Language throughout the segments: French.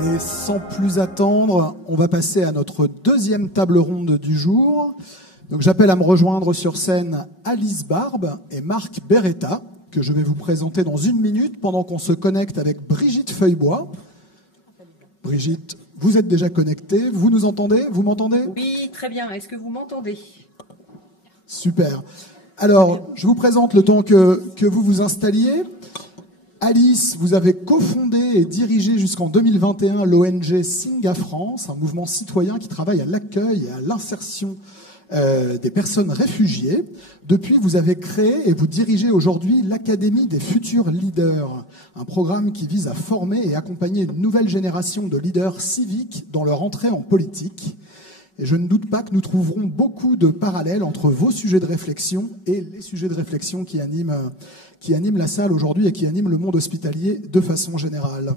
Allez, sans plus attendre, on va passer à notre deuxième table ronde du jour. Donc, j'appelle à me rejoindre sur scène Alice Barbe et Marc Beretta, que je vais vous présenter dans 1 minute pendant qu'on se connecte avec Brigitte Feuillebois. Brigitte, vous êtes déjà connectée, vous nous entendez? Vous m'entendez? Oui, très bien. Est-ce que vous m'entendez? Super. Alors, je vous présente le temps que vous vous installiez. Alice, vous avez cofondé et dirigé jusqu'en 2021 l'ONG Singa France, un mouvement citoyen qui travaille à l'accueil et à l'insertion des personnes réfugiées. Depuis, vous avez créé et vous dirigez aujourd'hui l'Académie des futurs leaders, un programme qui vise à former et accompagner une nouvelle génération de leaders civiques dans leur entrée en politique. Et je ne doute pas que nous trouverons beaucoup de parallèles entre vos sujets de réflexion et les sujets de réflexion qui animent la salle aujourd'hui et qui animent le monde hospitalier de façon générale.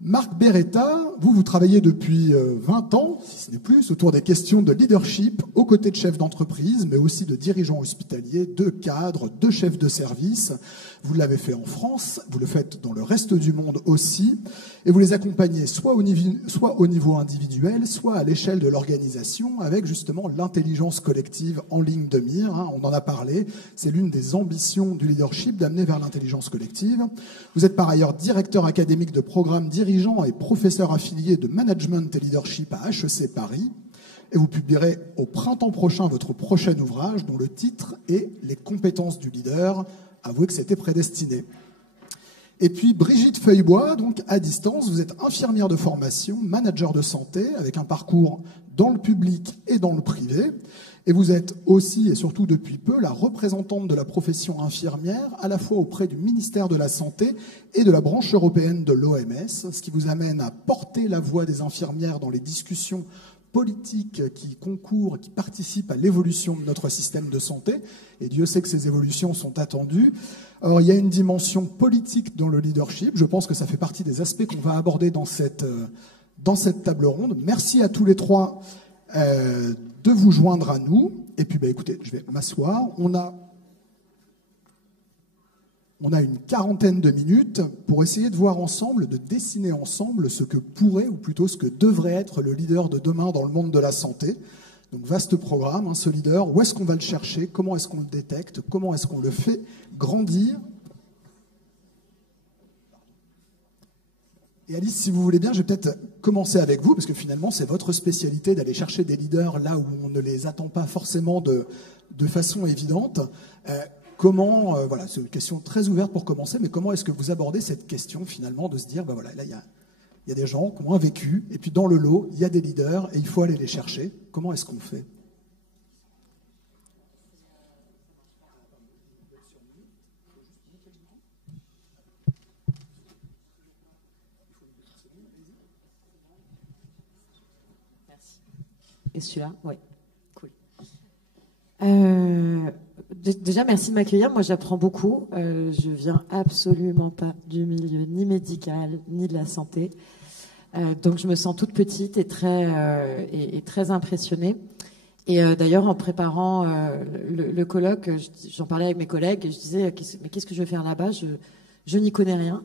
Marc Beretta, vous travaillez depuis 20 ans, si ce n'est plus, autour des questions de leadership, aux côtés de chefs d'entreprise, mais aussi de dirigeants hospitaliers, de cadres, de chefs de service. Vous l'avez fait en France, vous le faites dans le reste du monde aussi, et vous les accompagnez soit au niveau individuel, soit à l'échelle de l'organisation, avec justement l'intelligence collective en ligne de mire. On en a parlé, c'est l'une des ambitions du leadership d'amener vers l'intelligence collective. Vous êtes par ailleurs directeur académique de programme dirigeant et professeur affilié de management et leadership à HEC Paris. Et vous publierez au printemps prochain votre prochain ouvrage dont le titre est « Les compétences du leader ». Avouez que c'était prédestiné. Et puis Brigitte Feuillebois, donc à distance, vous êtes infirmière de formation, manager de santé, avec un parcours dans le public et dans le privé. Et vous êtes aussi, et surtout depuis peu, la représentante de la profession infirmière, à la fois auprès du ministère de la Santé et de la branche européenne de l'OMS, ce qui vous amène à porter la voix des infirmières dans les discussions politiques qui concourent, qui participent à l'évolution de notre système de santé. Et Dieu sait que ces évolutions sont attendues. Alors, il y a une dimension politique dans le leadership. Je pense que ça fait partie des aspects qu'on va aborder dans cette table ronde. Merci à tous les trois de vous joindre à nous. Et puis, écoutez, je vais m'asseoir. On a une 40aine de minutes pour essayer de voir ensemble, de dessiner ensemble ce que pourrait, ou plutôt ce que devrait être le leader de demain dans le monde de la santé. Donc, vaste programme, ce leader. Où est-ce qu'on va le chercher? Comment est-ce qu'on le détecte? Comment est-ce qu'on le fait grandir? Et Alice, si vous voulez bien, je vais peut-être commencer avec vous, parce que finalement, c'est votre spécialité d'aller chercher des leaders là où on ne les attend pas forcément de façon évidente. Voilà, c'est une question très ouverte pour commencer, mais comment est-ce que vous abordez cette question finalement de se dire, là, il y a des gens qui ont un vécu, et puis dans le lot, il y a des leaders, et il faut aller les chercher. Comment est-ce qu'on fait? Merci. Et celui-là? Oui. Cool. Déjà, merci de m'accueillir. Moi, j'apprends beaucoup. Je viens absolument pas du milieu ni médical, ni de la santé. Donc, je me sens toute petite et très impressionnée. Et d'ailleurs, en préparant le colloque, j'en parlais avec mes collègues et je disais, mais qu'est-ce que je vais faire là-bas? Je n'y connais rien.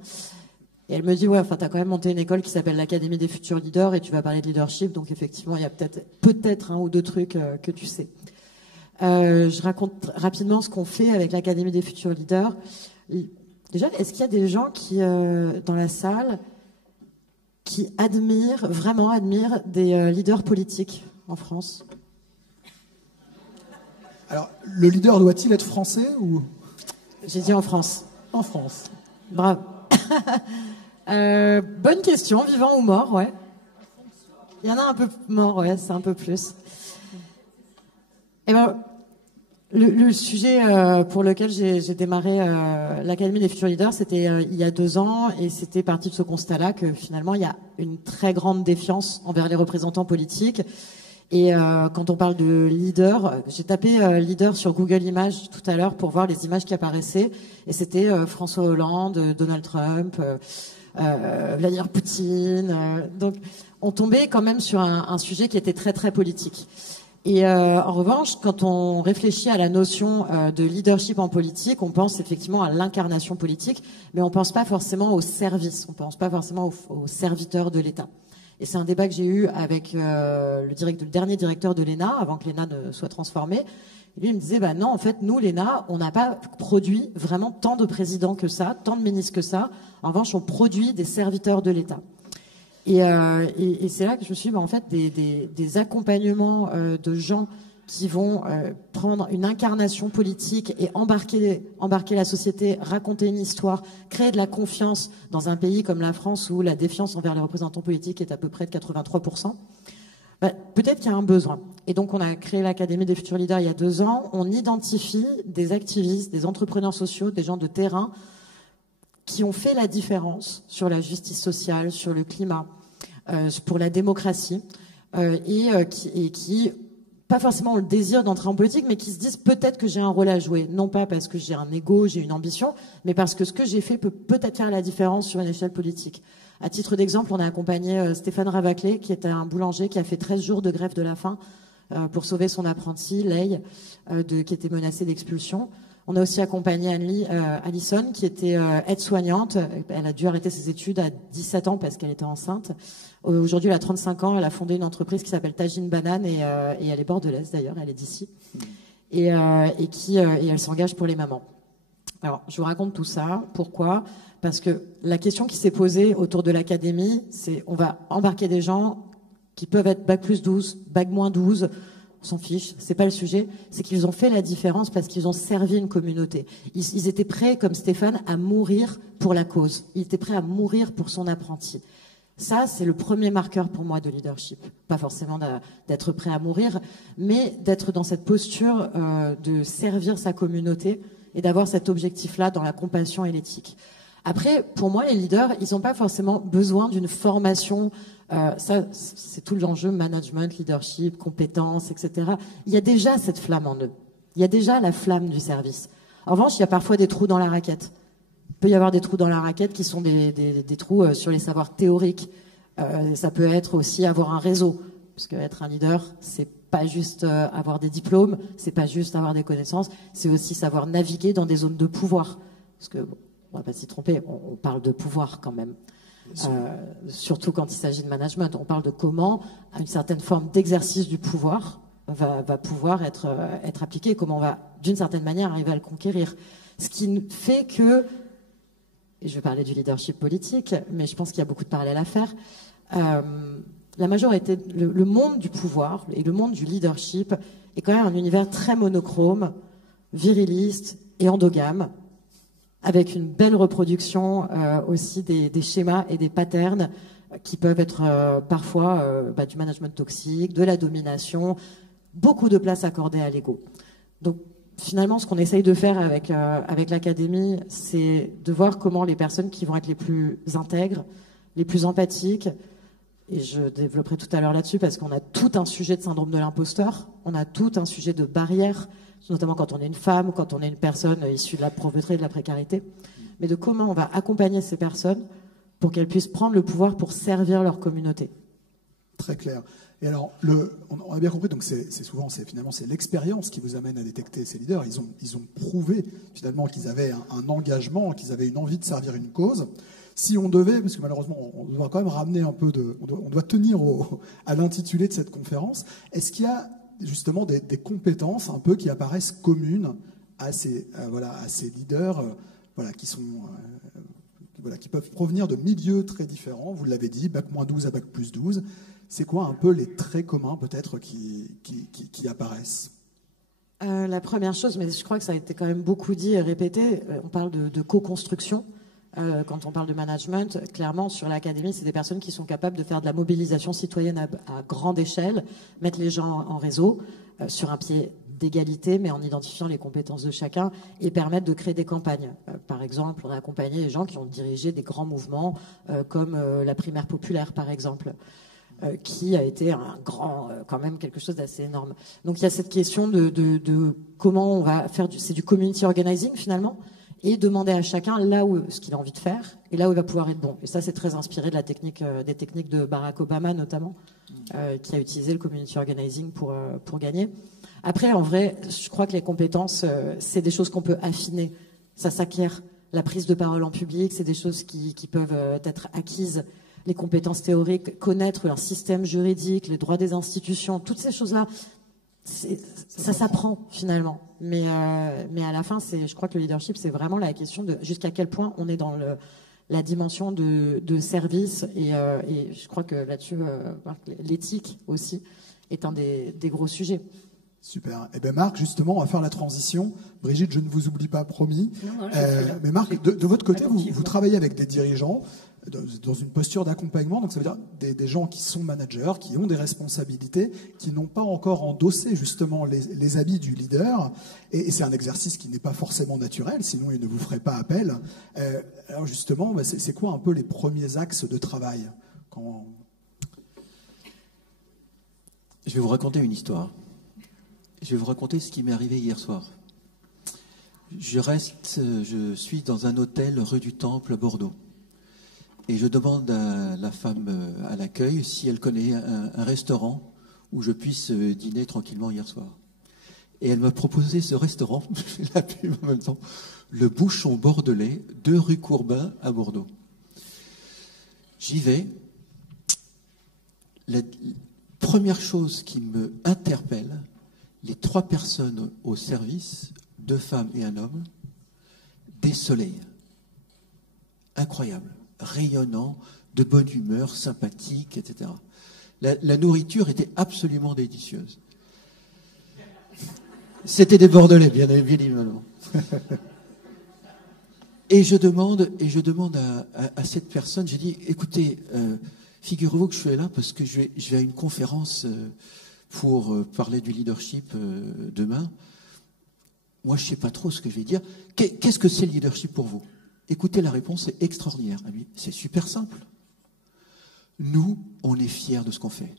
Et elle me dit, t'as quand même monté une école qui s'appelle l'Académie des futurs leaders et tu vas parler de leadership. Donc, effectivement, il y a peut-être 1 ou 2 trucs que tu sais. Je raconte rapidement ce qu'on fait avec l'Académie des futurs leaders. Déjà, est-ce qu'il y a des gens qui, dans la salle, qui vraiment admirent des leaders politiques en France? Alors, le leader doit-il être français ou... J'ai dit en France. En France. Bravo. Bonne question, vivant ou mort, ouais. Il y en a un peu mort, ouais, c'est un peu plus. Et le sujet pour lequel j'ai démarré l'Académie des futurs leaders, c'était il y a 2 ans, et c'était parti de ce constat-là que finalement il y a une très grande défiance envers les représentants politiques. Et quand on parle de leader, j'ai tapé leader sur Google Images tout à l'heure pour voir les images qui apparaissaient, et c'était François Hollande, Donald Trump, Vladimir Poutine. Donc on tombait quand même sur un sujet qui était très très politique. Et en revanche, quand on réfléchit à la notion de leadership en politique, on pense effectivement à l'incarnation politique, mais on pense pas forcément au service, on pense pas forcément aux serviteurs de l'État. Et c'est un débat que j'ai eu avec le dernier directeur de l'ENA, avant que l'ENA ne soit transformée. Et lui, il me disait, bah non, en fait, nous, l'ENA, on n'a pas produit vraiment tant de présidents que ça, tant de ministres que ça. En revanche, on produit des serviteurs de l'État. Et c'est là que je me suis dit, bah, en fait, des accompagnements de gens qui vont prendre une incarnation politique et embarquer la société, raconter une histoire, créer de la confiance dans un pays comme la France où la défiance envers les représentants politiques est à peu près de 83%. Bah, peut-être qu'il y a un besoin. Et donc, on a créé l'Académie des futurs leaders il y a 2 ans. On identifie des activistes, des entrepreneurs sociaux, des gens de terrain qui ont fait la différence sur la justice sociale, sur le climat, pour la démocratie, et qui pas forcément le désir d'entrer en politique, mais qui se disent peut-être que j'ai un rôle à jouer. Non pas parce que j'ai un ego, j'ai une ambition, mais parce que ce que j'ai fait peut peut-être faire la différence sur une échelle politique. À titre d'exemple, on a accompagné Stéphane Ravaclé, qui est un boulanger qui a fait 13 jours de grève de la faim pour sauver son apprenti, Ley, qui était menacé d'expulsion. On a aussi accompagné Alison, qui était aide-soignante. Elle a dû arrêter ses études à 17 ans parce qu'elle était enceinte. Aujourd'hui, elle a 35 ans. Elle a fondé une entreprise qui s'appelle Tagine Banane et elle est bordelaise d'ailleurs. Elle est d'ici. Et elle s'engage pour les mamans. Alors, je vous raconte tout ça. Pourquoi ? Parce que la question qui s'est posée autour de l'académie, c'est on va embarquer des gens qui peuvent être bac plus 12, bac moins 12. On s'en fiche, c'est pas le sujet. C'est qu'ils ont fait la différence parce qu'ils ont servi une communauté. Ils étaient prêts, comme Stéphane, à mourir pour la cause. Ils étaient prêts à mourir pour son apprenti. Ça, c'est le premier marqueur pour moi de leadership. Pas forcément d'être prêt à mourir, mais d'être dans cette posture de servir sa communauté et d'avoir cet objectif-là dans la compassion et l'éthique. Après, pour moi, les leaders, ils n'ont pas forcément besoin d'une formation. Ça, c'est tout l'enjeu management, leadership, compétences, etc. Il y a déjà cette flamme en eux. Il y a déjà la flamme du service. En revanche, il y a parfois des trous dans la raquette. Il peut y avoir des trous dans la raquette qui sont des trous sur les savoirs théoriques. Ça peut être aussi avoir un réseau. Parce qu'être un leader, c'est pas juste avoir des diplômes, c'est pas juste avoir des connaissances, c'est aussi savoir naviguer dans des zones de pouvoir. Parce que, bon, on va pas s'y tromper, on parle de pouvoir quand même. Surtout quand il s'agit de management. On parle de comment une certaine forme d'exercice du pouvoir va pouvoir être appliquée, comment on va, d'une certaine manière, arriver à le conquérir. Ce qui fait que, et je vais parler du leadership politique, mais je pense qu'il y a beaucoup de parallèles à faire, la majorité, le monde du pouvoir et le monde du leadership est quand même un univers très monochrome, viriliste et endogame, avec une belle reproduction aussi des schémas et des patterns qui peuvent être parfois du management toxique, de la domination, beaucoup de place accordée à l'ego. Donc finalement, ce qu'on essaye de faire avec l'académie, c'est de voir comment les personnes qui vont être les plus intègres, les plus empathiques, et je développerai tout à l'heure là-dessus parce qu'on a tout un sujet de syndrome de l'imposteur, on a tout un sujet de barrière, notamment quand on est une femme, quand on est une personne issue de la pauvreté et de la précarité, mais de comment on va accompagner ces personnes pour qu'elles puissent prendre le pouvoir pour servir leur communauté. Très clair. Et alors, on a bien compris, donc finalement c'est l'expérience qui vous amène à détecter ces leaders. Ils ont prouvé finalement qu'ils avaient un engagement, qu'ils avaient une envie de servir une cause. Si on devait, parce que malheureusement on doit quand même ramener un peu on doit tenir à l'intitulé de cette conférence, est-ce qu'il y a justement des compétences un peu qui apparaissent communes à ces leaders qui peuvent provenir de milieux très différents, vous l'avez dit, bac moins 12 à bac plus 12. C'est quoi un peu les traits communs peut-être qui apparaissent ? La première chose, mais je crois que ça a été quand même beaucoup dit et répété, on parle de co-construction. Quand on parle de management, clairement, sur l'académie, c'est des personnes qui sont capables de faire de la mobilisation citoyenne à grande échelle, mettre les gens en réseau, sur un pied d'égalité, mais en identifiant les compétences de chacun, et permettre de créer des campagnes. Par exemple, on a accompagné des gens qui ont dirigé des grands mouvements, comme la primaire populaire, par exemple, qui a été quand même quelque chose d'assez énorme. Donc il y a cette question de comment on va faire c'est du community organizing finalement. et demander à chacun là où ce qu'il a envie de faire et là où il va pouvoir être bon. Et ça, c'est très inspiré de la technique, des techniques de Barack Obama notamment, qui a utilisé le community organizing pour gagner. Après, en vrai, je crois que les compétences, c'est des choses qu'on peut affiner. Ça s'acquiert. La prise de parole en public, c'est des choses qui peuvent être acquises. Les compétences théoriques, connaître un système juridique, les droits des institutions, toutes ces choses-là, ça s'apprend finalement. Mais à la fin, je crois que le leadership, c'est vraiment la question de jusqu'à quel point on est dans la dimension de service. Et je crois que là-dessus, l'éthique aussi est un des gros sujets. Super. Eh bien Marc, justement, on va faire la transition. Brigitte, je ne vous oublie pas, promis. Non, mais Marc, de votre côté, vous travaillez avec des dirigeants dans une posture d'accompagnement. Donc ça veut dire des gens qui sont managers, qui ont des responsabilités, qui n'ont pas encore endossé justement les habits du leader. Et c'est un exercice qui n'est pas forcément naturel, sinon ils ne vous feraient pas appel. Alors justement, c'est quoi un peu les premiers axes de travail Je vais vous raconter une histoire. Je vais vous raconter ce qui m'est arrivé hier soir. Je suis dans un hôtel rue du Temple à Bordeaux. Et je demande à la femme à l'accueil si elle connaît un restaurant où je puisse dîner tranquillement hier soir. Et elle m'a proposé ce restaurant, je fais la pub en même temps, le Bouchon Bordelais, 2 rue Courbin à Bordeaux. J'y vais. La première chose qui me interpelle, les 3 personnes au service, 2 femmes et un homme, des soleils. Incroyable, rayonnant, de bonne humeur, sympathique, etc. La nourriture était absolument délicieuse. C'était des Bordelais, bien évidemment. Et je demande à cette personne, j'ai dit, écoutez, figurez-vous que je suis là parce que je vais à une conférence pour parler du leadership demain. Moi, je ne sais pas trop ce que je vais dire. Qu'est-ce que c'est le leadership pour vous? Écoutez, la réponse est extraordinaire. C'est super simple. Nous, on est fiers de ce qu'on fait.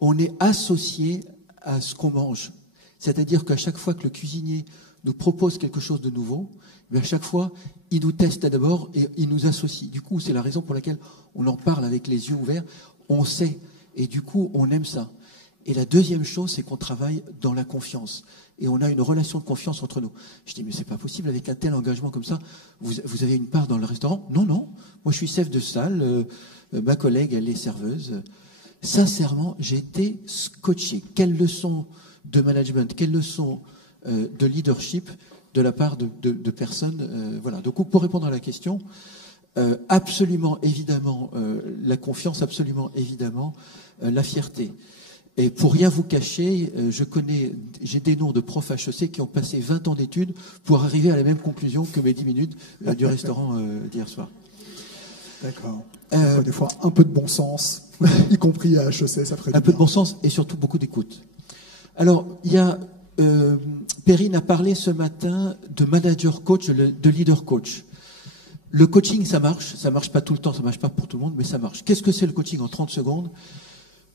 On est associés à ce qu'on mange. C'est-à-dire qu'à chaque fois que le cuisinier nous propose quelque chose de nouveau, à chaque fois, il nous teste d'abord et il nous associe. Du coup, c'est la raison pour laquelle on en parle avec les yeux ouverts. On sait. Et du coup, on aime ça. Et la deuxième chose, c'est qu'on travaille dans la confiance. Et on a une relation de confiance entre nous. Je dis, mais c'est pas possible avec un tel engagement comme ça. Vous avez une part dans le restaurant? Non, non. Moi, je suis chef de salle. Ma collègue, elle est serveuse. Sincèrement, j'ai été scotché. Quelle leçon de management, quelle leçon de leadership de la part de personnes. Voilà. Donc, pour répondre à la question, absolument, évidemment, la confiance, absolument, évidemment, la fierté. Et pour rien vous cacher, j'ai des noms de profs HEC qui ont passé 20 ans d'études pour arriver à la même conclusion que mes 10 minutes du restaurant d'hier soir. D'accord. Des fois, un peu de bon sens, y compris à HEC, ça ferait du bien. Un peu de bon sens et surtout beaucoup d'écoute. Alors, il y a Perrine a parlé ce matin de manager coach, de leader coach. Le coaching, ça marche pas tout le temps, ça marche pas pour tout le monde, mais ça marche. Qu'est-ce que c'est le coaching en 30 secondes?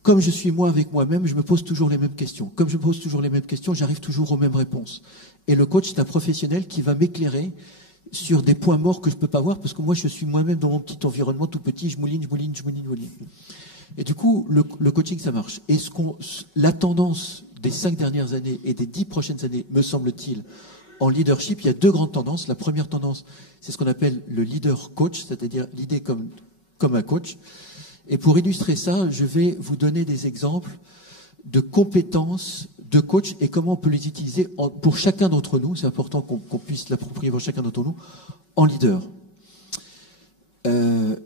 Comme je suis moi avec moi-même, je me pose toujours les mêmes questions. Comme je me pose toujours les mêmes questions, j'arrive toujours aux mêmes réponses. Et le coach, c'est un professionnel qui va m'éclairer sur des points morts que je ne peux pas voir, parce que moi, je suis moi-même dans mon petit environnement tout petit, je mouline. Et du coup, le coaching, ça marche. Et la tendance des 5 dernières années et des 10 prochaines années, me semble-t-il, en leadership, il y a 2 grandes tendances. La première tendance, c'est ce qu'on appelle le leader coach, c'est-à-dire l'idée comme un coach. Et pour illustrer ça, je vais vous donner des exemples de compétences de coach et comment on peut les utiliser pour chacun d'entre nous. C'est important qu'on puisse l'approprier pour chacun d'entre nous en leader.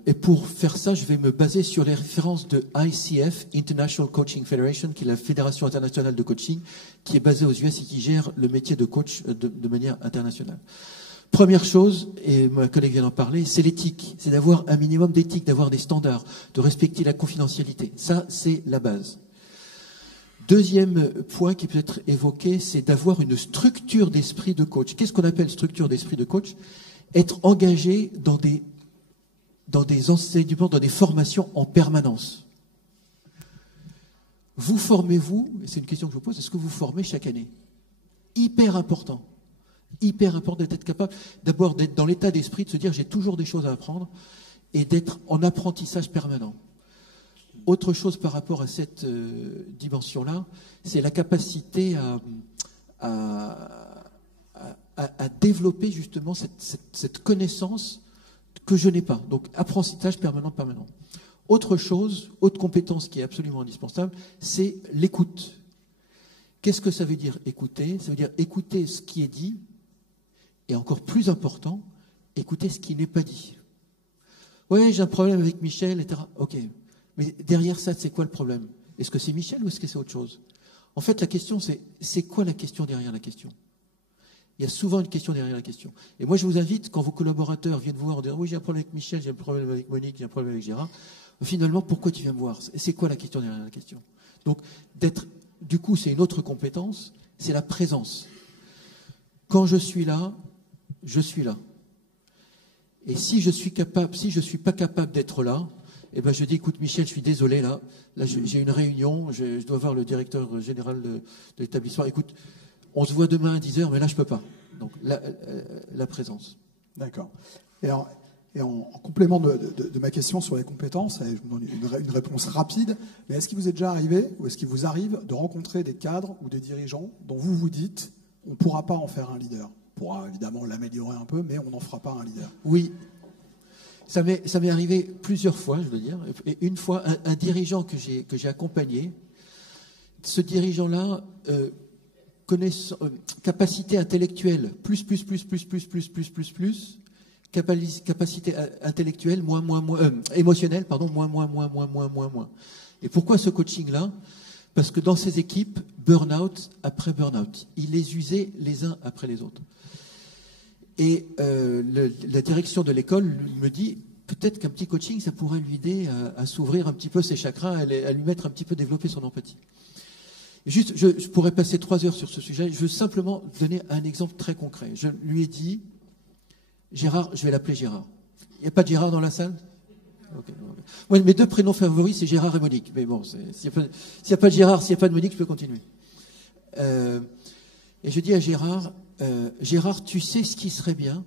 Et pour faire ça, je vais me baser sur les références de ICF, International Coaching Federation, qui est la Fédération internationale de coaching, qui est basée aux US et qui gère le métier de coach de manière internationale. Première chose, et ma collègue vient d'en parler, c'est l'éthique. C'est d'avoir un minimum d'éthique, d'avoir des standards, de respecter la confidentialité. Ça, c'est la base. Deuxième point qui peut être évoqué, c'est d'avoir une structure d'esprit de coach. Qu'est-ce qu'on appelle structure d'esprit de coach? Être engagé dans des enseignements, dans des formations en permanence. Vous formez-vous, et c'est une question que je vous pose, est-ce que vous formez chaque année? Hyper important. Hyper important d'être capable, d'abord d'être dans l'état d'esprit, de se dire j'ai toujours des choses à apprendre et d'être en apprentissage permanent. Autre chose par rapport à cette dimension-là, c'est la capacité à développer justement cette connaissance que je n'ai pas. Donc apprentissage permanent. Autre chose, autre compétence qui est absolument indispensable, c'est l'écoute. Qu'est-ce que ça veut dire écouter? Ça veut dire écouter ce qui est dit, et encore plus important, écouter ce qui n'est pas dit. Ouais, j'ai un problème avec Michel, etc. Ok, mais derrière ça, c'est quoi le problème? Est-ce que c'est Michel ou est-ce que c'est autre chose? En fait, la question, c'est quoi la question derrière la question? Il y a souvent une question derrière la question. Et moi, je vous invite, quand vos collaborateurs viennent vous voir en disant oui, j'ai un problème avec Michel, j'ai un problème avec Monique, j'ai un problème avec Gérard, finalement, pourquoi tu viens me voir? C'est quoi la question derrière la question? Donc, du coup, c'est une autre compétence, c'est la présence. Quand je suis là, je suis là. Et si je suis pas capable d'être là, eh ben je dis écoute Michel, je suis désolé là j'ai une réunion, je dois voir le directeur général de l'établissement. Écoute, on se voit demain à 10h, mais là je peux pas. Donc la présence. D'accord. Et en complément de ma question sur les compétences, je vous donne une réponse rapide, mais est-ce qu'il vous est déjà arrivé ou est-ce qu'il vous arrive de rencontrer des cadres ou des dirigeants dont vous vous dites on ne pourra pas en faire un leader? On pourra évidemment l'améliorer un peu, mais on n'en fera pas un leader. Oui, ça m'est arrivé plusieurs fois, je veux dire. Et une fois, un dirigeant que j'ai accompagné, ce dirigeant-là, capacité intellectuelle, plus, capacité intellectuelle, émotionnelle, pardon, moins. Et pourquoi ce coaching-là? Parce que dans ses équipes, burn-out après burn-out, il les usait les uns après les autres. Et la direction de l'école me dit, peut-être qu'un petit coaching, ça pourrait lui aider à s'ouvrir un petit peu ses chakras, à lui mettre un petit peu développer son empathie. Juste, je pourrais passer 3 heures sur ce sujet. Je veux simplement donner un exemple très concret. Je lui ai dit, Gérard, je vais l'appeler Gérard. Il n'y a pas de Gérard dans la salle? Okay. Ouais, mes 2 prénoms favoris, c'est Gérard et Monique. Mais bon, s'il n'y a pas de Gérard, s'il n'y a pas de Monique, je peux continuer. Et je dis à Gérard, Gérard, tu sais ce qui serait bien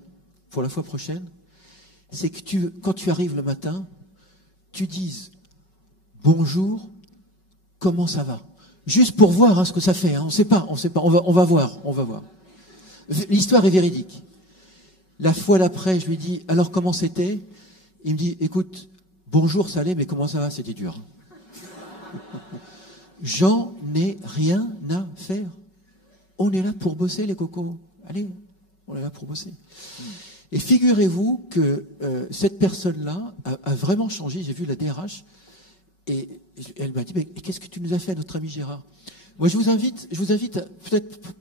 pour la fois prochaine, c'est que quand tu arrives le matin, tu dises bonjour, comment ça va? Juste pour voir ce que ça fait. On ne sait pas. On va voir. L'histoire est véridique. La fois d'après, je lui dis alors comment c'était? Il me dit écoute, bonjour, ça allait, mais comment ça va? C'était dur. J'en ai rien à faire. On est là pour bosser, les cocos. Allez, on est là pour bosser. Et figurez-vous que cette personne-là a vraiment changé. J'ai vu la DRH et elle m'a dit mais qu'est-ce que tu nous as fait, notre ami Gérard? Moi, je vous invite peut-être.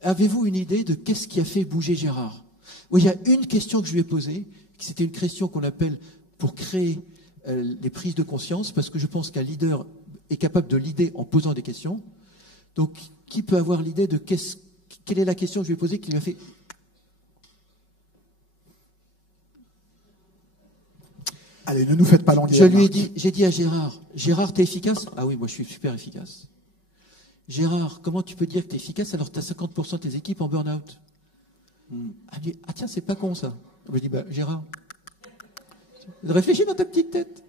Avez-vous une idée de qu'est-ce qui a fait bouger Gérard? Oui, il y a une question que je lui ai posée. C'était une question qu'on appelle pour créer les prises de conscience, parce que je pense qu'un leader est capable de leader en posant des questions. Donc, qui peut avoir l'idée de quelle est la question que je lui ai posée qui lui a fait... Allez, ne nous faites pas languir. J'ai dit à Gérard, Gérard, t'es efficace? Ah oui, moi je suis super efficace. Gérard, comment tu peux dire que t'es efficace alors que t'as 50% de tes équipes en burn-out? Elle dit, ah tiens, c'est pas con ça. Je dis, Gérard, réfléchis dans ta petite tête.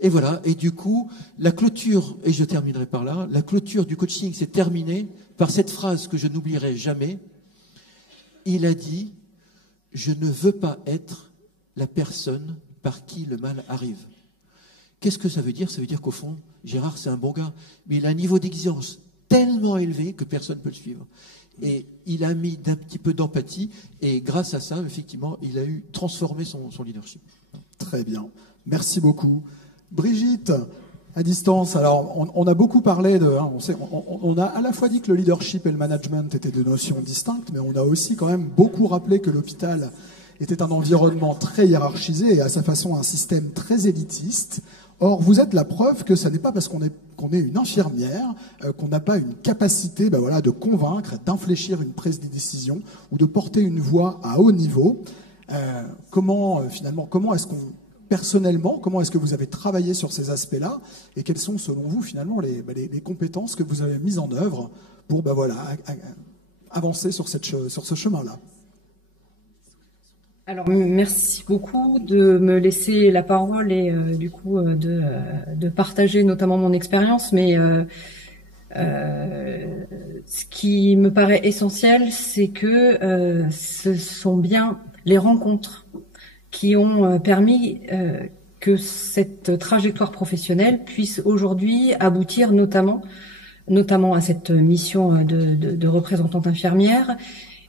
Et voilà, et du coup, la clôture, et je terminerai par là, la clôture du coaching s'est terminée par cette phrase que je n'oublierai jamais. Il a dit, je ne veux pas être la personne par qui le mal arrive. Qu'est-ce que ça veut dire? Ça veut dire qu'au fond, Gérard, c'est un bon gars, mais il a un niveau d'exigence tellement élevé que personne ne peut le suivre. Et il a mis d'un petit peu d'empathie, et grâce à ça, effectivement, il a transformé son leadership. Très bien. Merci beaucoup. Brigitte, à distance, alors on a beaucoup parlé on a à la fois dit que le leadership et le management étaient deux notions distinctes, mais on a aussi quand même beaucoup rappelé que l'hôpital était un environnement très hiérarchisé et à sa façon un système très élitiste. Or, vous êtes la preuve que ce n'est pas parce qu'on est une infirmière qu'on n'a pas une capacité de convaincre, d'infléchir une prise de décision ou de porter une voix à haut niveau. Comment est-ce qu'on... Personnellement, comment est-ce que vous avez travaillé sur ces aspects-là et quelles sont, selon vous, finalement, les compétences que vous avez mises en œuvre pour avancer sur ce chemin-là. Alors, merci beaucoup de me laisser la parole et du coup de partager notamment mon expérience. Mais ce qui me paraît essentiel, c'est que ce sont bien les rencontres qui ont permis que cette trajectoire professionnelle puisse aujourd'hui aboutir notamment à cette mission de représentante infirmière.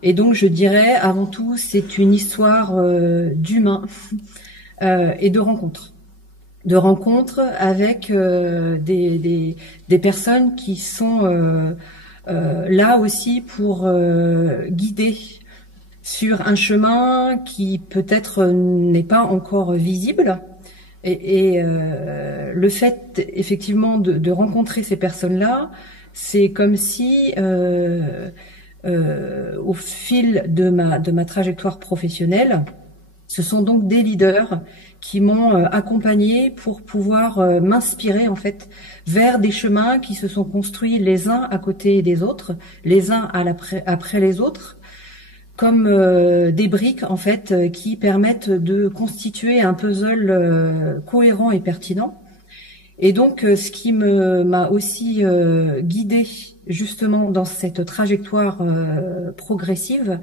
Et donc, je dirais, avant tout, c'est une histoire d'humain et de rencontres. De rencontres avec des personnes qui sont là aussi pour guider sur un chemin qui peut-être n'est pas encore visible. Et le fait, effectivement, de rencontrer ces personnes-là, c'est comme si... au fil de ma trajectoire professionnelle, ce sont donc des leaders qui m'ont accompagné pour pouvoir m'inspirer en fait vers des chemins qui se sont construits les uns à côté des autres, les uns après les autres, comme des briques en fait qui permettent de constituer un puzzle cohérent et pertinent. Et donc, ce qui m'a aussi guidée justement dans cette trajectoire progressive,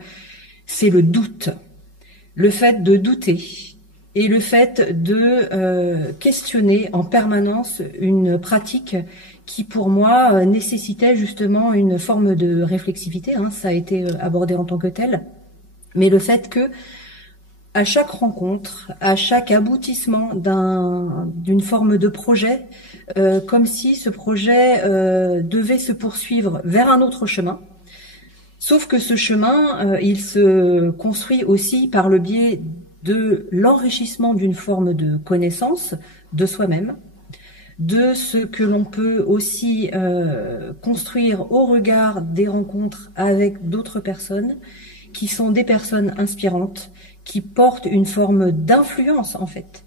c'est le doute, le fait de douter et le fait de questionner en permanence une pratique qui, pour moi, nécessitait justement une forme de réflexivité. Ça a été abordé en tant que tel, mais le fait que à chaque rencontre, à chaque aboutissement d'une forme de projet, comme si ce projet devait se poursuivre vers un autre chemin. Sauf que ce chemin, il se construit aussi par le biais de l'enrichissement d'une forme de connaissance de soi-même, de ce que l'on peut aussi construire au regard des rencontres avec d'autres personnes, qui sont des personnes inspirantes, qui portent une forme d'influence en fait,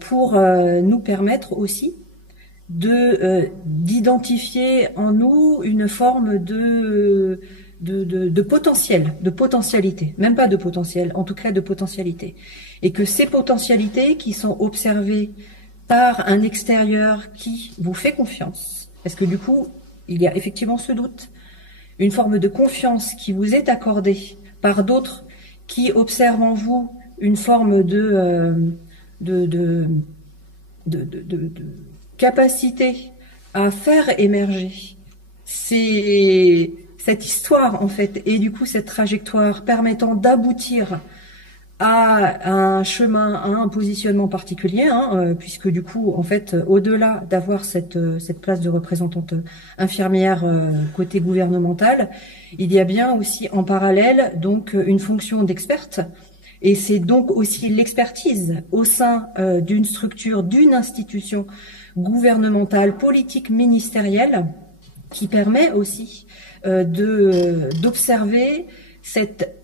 pour nous permettre aussi d'identifier en nous une forme de potentiel, de potentialité, même pas de potentiel, en tout cas de potentialité, et que ces potentialités qui sont observées par un extérieur qui vous fait confiance, parce que du coup il y a effectivement ce doute, une forme de confiance qui vous est accordée par d'autres qui observent en vous une forme de capacité à faire émerger cette histoire en fait, et du coup cette trajectoire permettant d'aboutir à un chemin, à un positionnement particulier, puisque du coup en fait au-delà d'avoir cette place de représentante infirmière côté gouvernemental, il y a bien aussi en parallèle donc une fonction d'experte. Et c'est donc aussi l'expertise au sein d'une structure, d'une institution gouvernementale, politique, ministérielle, qui permet aussi d'observer cette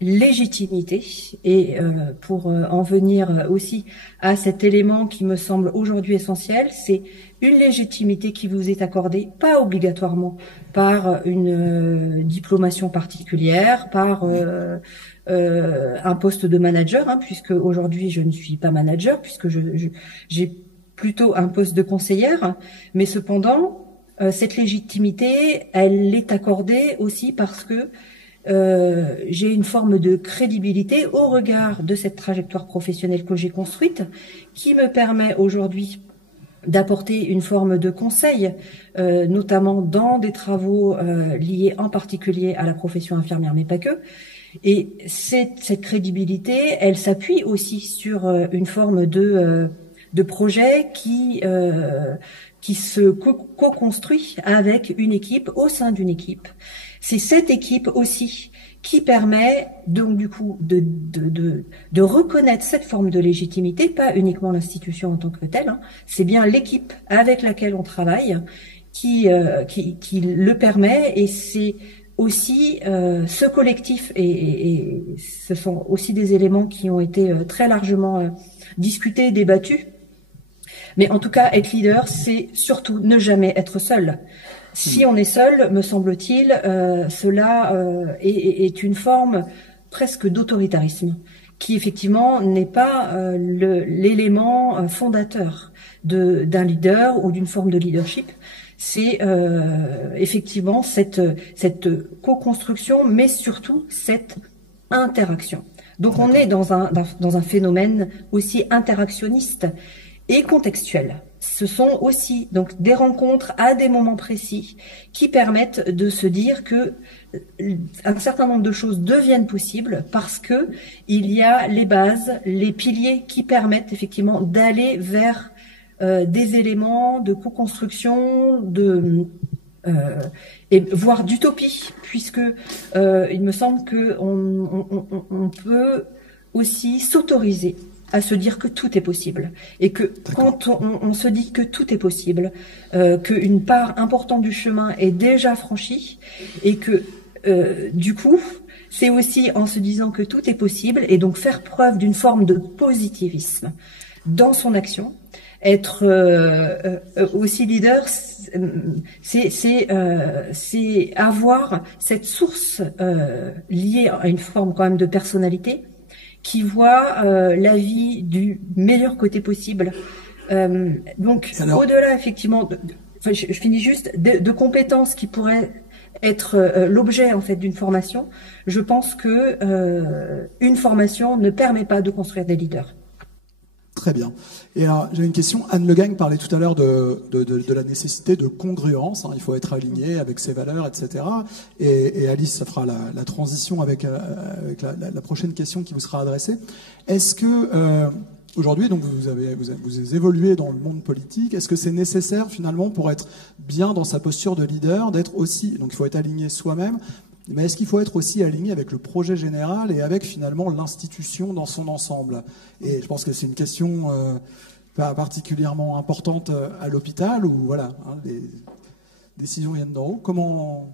légitimité. Et pour en venir aussi à cet élément qui me semble aujourd'hui essentiel, c'est une légitimité qui vous est accordée, pas obligatoirement par une diplomation particulière, par un poste de manager, puisque aujourd'hui je ne suis pas manager, puisque j'ai plutôt un poste de conseillère, mais cependant cette légitimité, elle est accordée aussi parce que j'ai une forme de crédibilité au regard de cette trajectoire professionnelle que j'ai construite, qui me permet aujourd'hui d'apporter une forme de conseil, notamment dans des travaux liés en particulier à la profession infirmière, mais pas que. Et cette crédibilité, elle s'appuie aussi sur une forme de projet qui se co-construit avec une équipe, au sein d'une équipe. C'est cette équipe aussi qui permet donc du coup de reconnaître cette forme de légitimité, pas uniquement l'institution en tant que telle, c'est bien l'équipe avec laquelle on travaille qui le permet, et c'est aussi ce collectif, et ce sont aussi des éléments qui ont été très largement discutés, débattus. Mais en tout cas, être leader, c'est surtout ne jamais être seul. Si on est seul, me semble-t-il, cela est une forme presque d'autoritarisme, qui effectivement n'est pas l'élément fondateur d'un leader ou d'une forme de leadership. C'est effectivement cette co-construction, mais surtout cette interaction. Donc on est dans un phénomène aussi interactionniste et contextuel. Ce sont aussi donc des rencontres à des moments précis qui permettent de se dire que un certain nombre de choses deviennent possibles parce que il y a les bases, les piliers qui permettent effectivement d'aller vers des éléments de co-construction, et voire d'utopie, puisque il me semble que on peut aussi s'autoriser à se dire que tout est possible, et que quand on se dit que tout est possible, qu'une part importante du chemin est déjà franchie, et que du coup, c'est aussi en se disant que tout est possible, et donc faire preuve d'une forme de positivisme dans son action. Être aussi leader, c'est avoir cette source liée à une forme quand même de personnalité, qui voit la vie du meilleur côté possible. Donc, au-delà, effectivement, je finis juste, de compétences qui pourraient être l'objet, en fait, d'une formation, je pense que une formation ne permet pas de construire des leaders. Très bien. Et alors, j'ai une question. Anne Le Gagne parlait tout à l'heure de la nécessité de congruence. Hein. Il faut être aligné avec ses valeurs, etc. Et Alice, ça fera la transition avec la prochaine question qui vous sera adressée. Est-ce que aujourd'hui, donc vous évoluez dans le monde politique. Est-ce que c'est nécessaire finalement pour être bien dans sa posture de leader, d'être aussi, donc il faut être aligné soi-même. Mais est-ce qu'il faut être aussi aligné avec le projet général et avec finalement l'institution dans son ensemble? Et je pense que c'est une question pas particulièrement importante à l'hôpital où voilà, hein, les décisions viennent d'en haut. Comment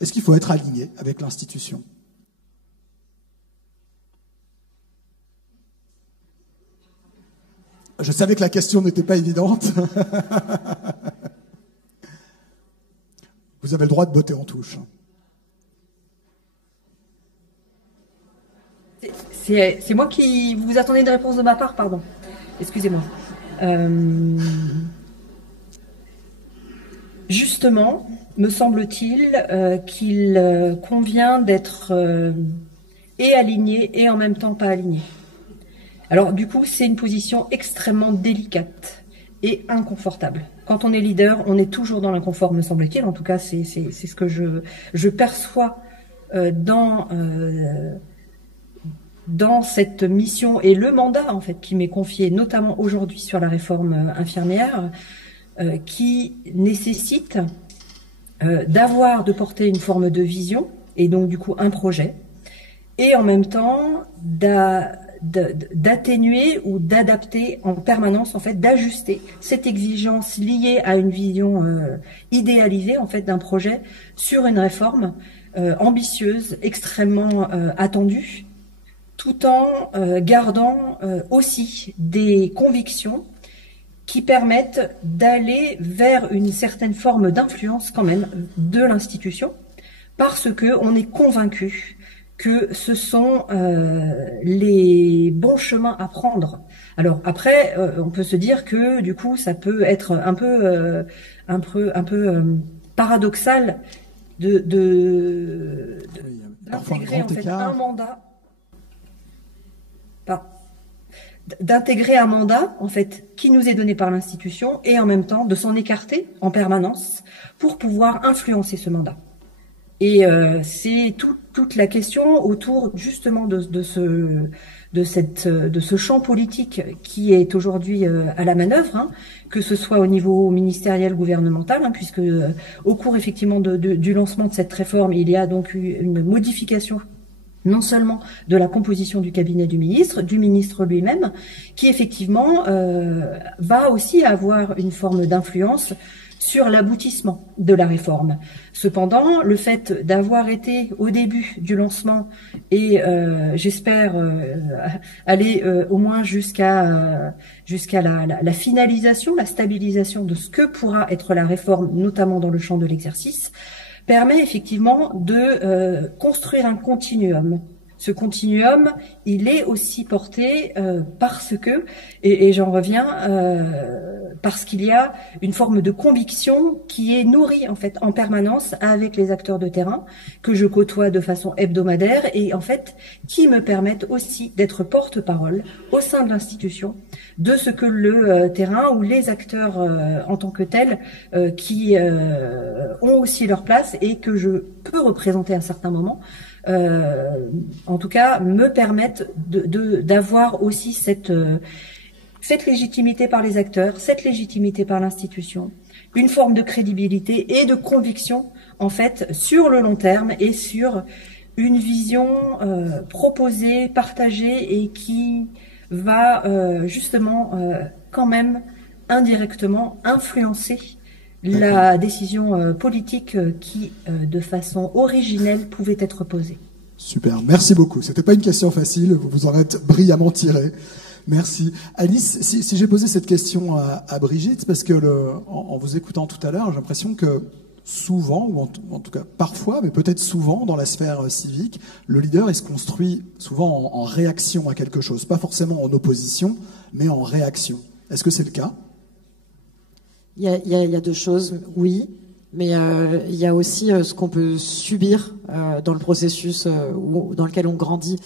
est-ce qu'il faut être aligné avec l'institution? Je savais que la question n'était pas évidente. Vous avez le droit de botter en touche. C'est moi qui... Vous attendez une réponse de ma part, pardon. Excusez-moi. Justement, me semble-t-il qu'il convient d'être et aligné et en même temps pas aligné. Alors du coup, c'est une position extrêmement délicate et inconfortable. Quand on est leader, on est toujours dans l'inconfort, me semble-t-il. En tout cas, c'est ce que je perçois dans cette mission et le mandat en fait qui m'est confié, notamment aujourd'hui sur la réforme infirmière, qui nécessite de porter une forme de vision et donc du coup un projet, et en même temps d'atténuer ou d'adapter en permanence, en fait, d'ajuster cette exigence liée à une vision idéalisée en fait d'un projet sur une réforme ambitieuse, extrêmement attendue, tout en gardant aussi des convictions qui permettent d'aller vers une certaine forme d'influence quand même de l'institution, parce que on est convaincu que ce sont les bons chemins à prendre. Alors après, on peut se dire que du coup, ça peut être un peu paradoxal d'intégrer en fait un mandat. D'intégrer un mandat en fait qui nous est donné par l'institution et en même temps de s'en écarter en permanence pour pouvoir influencer ce mandat. Et c'est toute la question autour justement de ce champ politique qui est aujourd'hui à la manœuvre, hein, que ce soit au niveau ministériel, gouvernemental, hein, puisque au cours effectivement du lancement de cette réforme, il y a donc eu une modification non seulement de la composition du cabinet du ministre lui-même, qui effectivement va aussi avoir une forme d'influence sur l'aboutissement de la réforme. Cependant, le fait d'avoir été au début du lancement et j'espère aller au moins jusqu'à la finalisation, la stabilisation de ce que pourra être la réforme, notamment dans le champ de l'exercice, permet effectivement de construire un continuum. Ce continuum, il est aussi porté parce que, et j'en reviens, parce qu'il y a une forme de conviction qui est nourrie en fait en permanence avec les acteurs de terrain que je côtoie de façon hebdomadaire et en fait qui me permettent aussi d'être porte-parole au sein de l'institution de ce que le terrain ou les acteurs en tant que tels qui ont aussi leur place et que je peux représenter à certains moments. En tout cas, me permettent d'avoir aussi cette légitimité par les acteurs, cette légitimité par l'institution, une forme de crédibilité et de conviction, en fait, sur le long terme et sur une vision proposée, partagée et qui va justement quand même indirectement influencer la décision politique qui, de façon originelle, pouvait être posée. Super, merci beaucoup. C'était pas une question facile, vous vous en êtes brillamment tiré. Merci. Alice, si j'ai posé cette question à Brigitte, parce que en vous écoutant tout à l'heure, j'ai l'impression que souvent, ou en tout cas parfois, mais peut-être souvent dans la sphère civique, le leader il se construit souvent en réaction à quelque chose, pas forcément en opposition, mais en réaction. Est-ce que c'est le cas ? Il y a deux choses, oui, mais il y a aussi ce qu'on peut subir dans le processus dans lequel on grandit.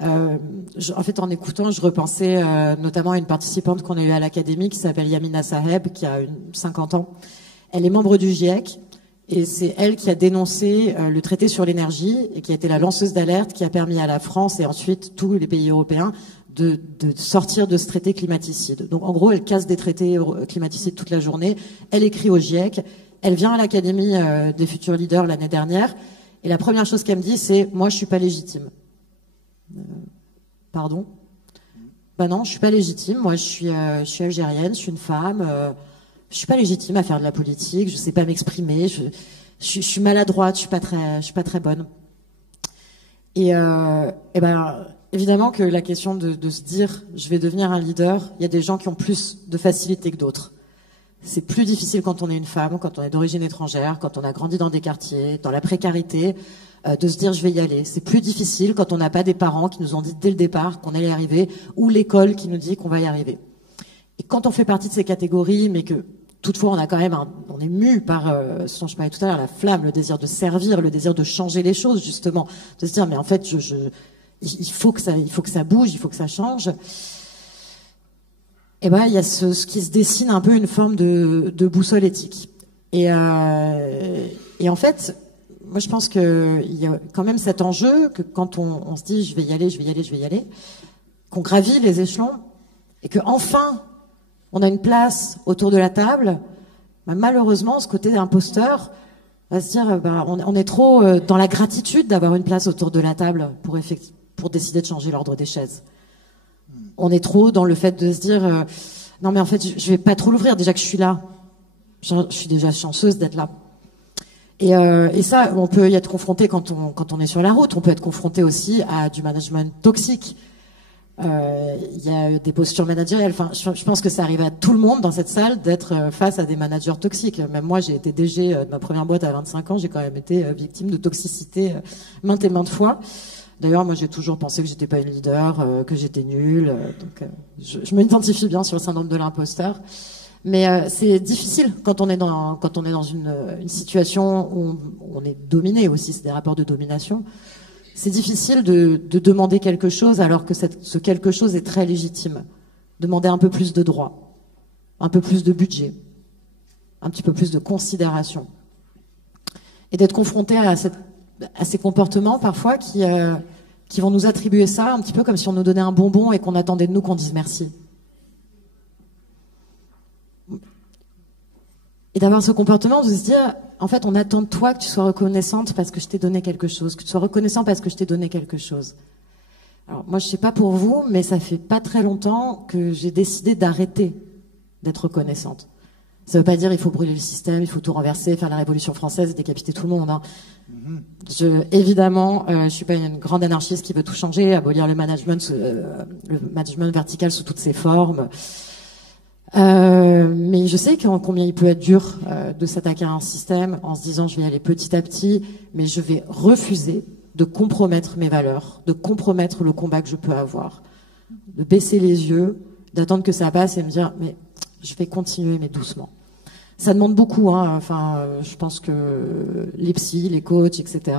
En fait, en écoutant, je repensais notamment à une participante qu'on a eue à l'Académie qui s'appelle Yamina Saheb, qui a 50 ans. Elle est membre du GIEC et c'est elle qui a dénoncé le traité sur l'énergie et qui a été la lanceuse d'alerte qui a permis à la France et ensuite tous les pays européens de sortir de ce traité climaticide. Donc en gros, elle casse des traités climaticides toute la journée, elle écrit au GIEC, elle vient à l'Académie des futurs leaders l'année dernière, et la première chose qu'elle me dit, c'est « moi, je suis pas légitime ». Pardon ? Ben non, je suis pas légitime, moi je suis algérienne, je suis une femme, je suis pas légitime à faire de la politique, je sais pas m'exprimer, je suis maladroite, je suis pas très bonne. Et ben évidemment que la question de se dire je vais devenir un leader, il y a des gens qui ont plus de facilité que d'autres. C'est plus difficile quand on est une femme, quand on est d'origine étrangère, quand on a grandi dans des quartiers, dans la précarité, de se dire je vais y aller. C'est plus difficile quand on n'a pas des parents qui nous ont dit dès le départ qu'on allait y arriver, ou l'école qui nous dit qu'on va y arriver. Et quand on fait partie de ces catégories, mais que toutefois on a quand même on est mu par ce dont je parlais tout à l'heure, la flamme, le désir de servir, le désir de changer les choses justement, de se dire mais en fait il faut que ça bouge, il faut que ça change. Et ben il y a ce qui se dessine un peu une forme de boussole éthique. Et en fait, moi je pense que il y a quand même cet enjeu que quand on se dit je vais y aller, qu'on gravit les échelons et que enfin on a une place autour de la table, bah malheureusement ce côté imposteur va se dire bah on est trop dans la gratitude d'avoir une place autour de la table pour décider de changer l'ordre des chaises. On est trop dans le fait de se dire non mais en fait je vais pas trop l'ouvrir déjà que je suis là. Je suis déjà chanceuse d'être là. Et ça on peut y être confronté quand on est sur la route. On peut être confronté aussi à du management toxique. Il y a des postures managériales. Enfin, je pense que ça arrive à tout le monde dans cette salle d'être face à des managers toxiques. Même moi, j'ai été DG de ma première boîte à 25 ans. J'ai quand même été victime de toxicité maintes et maintes fois. D'ailleurs, moi, j'ai toujours pensé que j'étais pas une leader, que j'étais nulle. Donc, je m'identifie bien sur le syndrome de l'imposteur. Mais c'est difficile quand on est dans une situation où on est dominé aussi. C'est des rapports de domination. C'est difficile de demander quelque chose alors que ce quelque chose est très légitime. Demander un peu plus de droits, un peu plus de budget, un petit peu plus de considération. Et d'être confronté à ces comportements parfois qui vont nous attribuer ça un petit peu comme si on nous donnait un bonbon et qu'on attendait de nous qu'on dise merci. Et d'avoir ce comportement, de se dire, en fait, on attend de toi que tu sois reconnaissante parce que je t'ai donné quelque chose, que tu sois reconnaissant parce que je t'ai donné quelque chose. Alors, moi, je sais pas pour vous, mais ça fait pas très longtemps que j'ai décidé d'arrêter d'être reconnaissante. Ça veut pas dire il faut brûler le système, il faut tout renverser, faire la Révolution française et décapiter tout le monde. Hein. Évidemment, je suis pas une grande anarchiste qui veut tout changer, abolir le management vertical sous toutes ses formes. Mais je sais combien il peut être dur de s'attaquer à un système en se disant je vais y aller petit à petit, mais je vais refuser de compromettre mes valeurs, de compromettre le combat que je peux avoir, de baisser les yeux, d'attendre que ça passe et me dire mais je vais continuer mais doucement. Ça demande beaucoup, hein. Enfin, je pense que les psys, les coachs, etc.,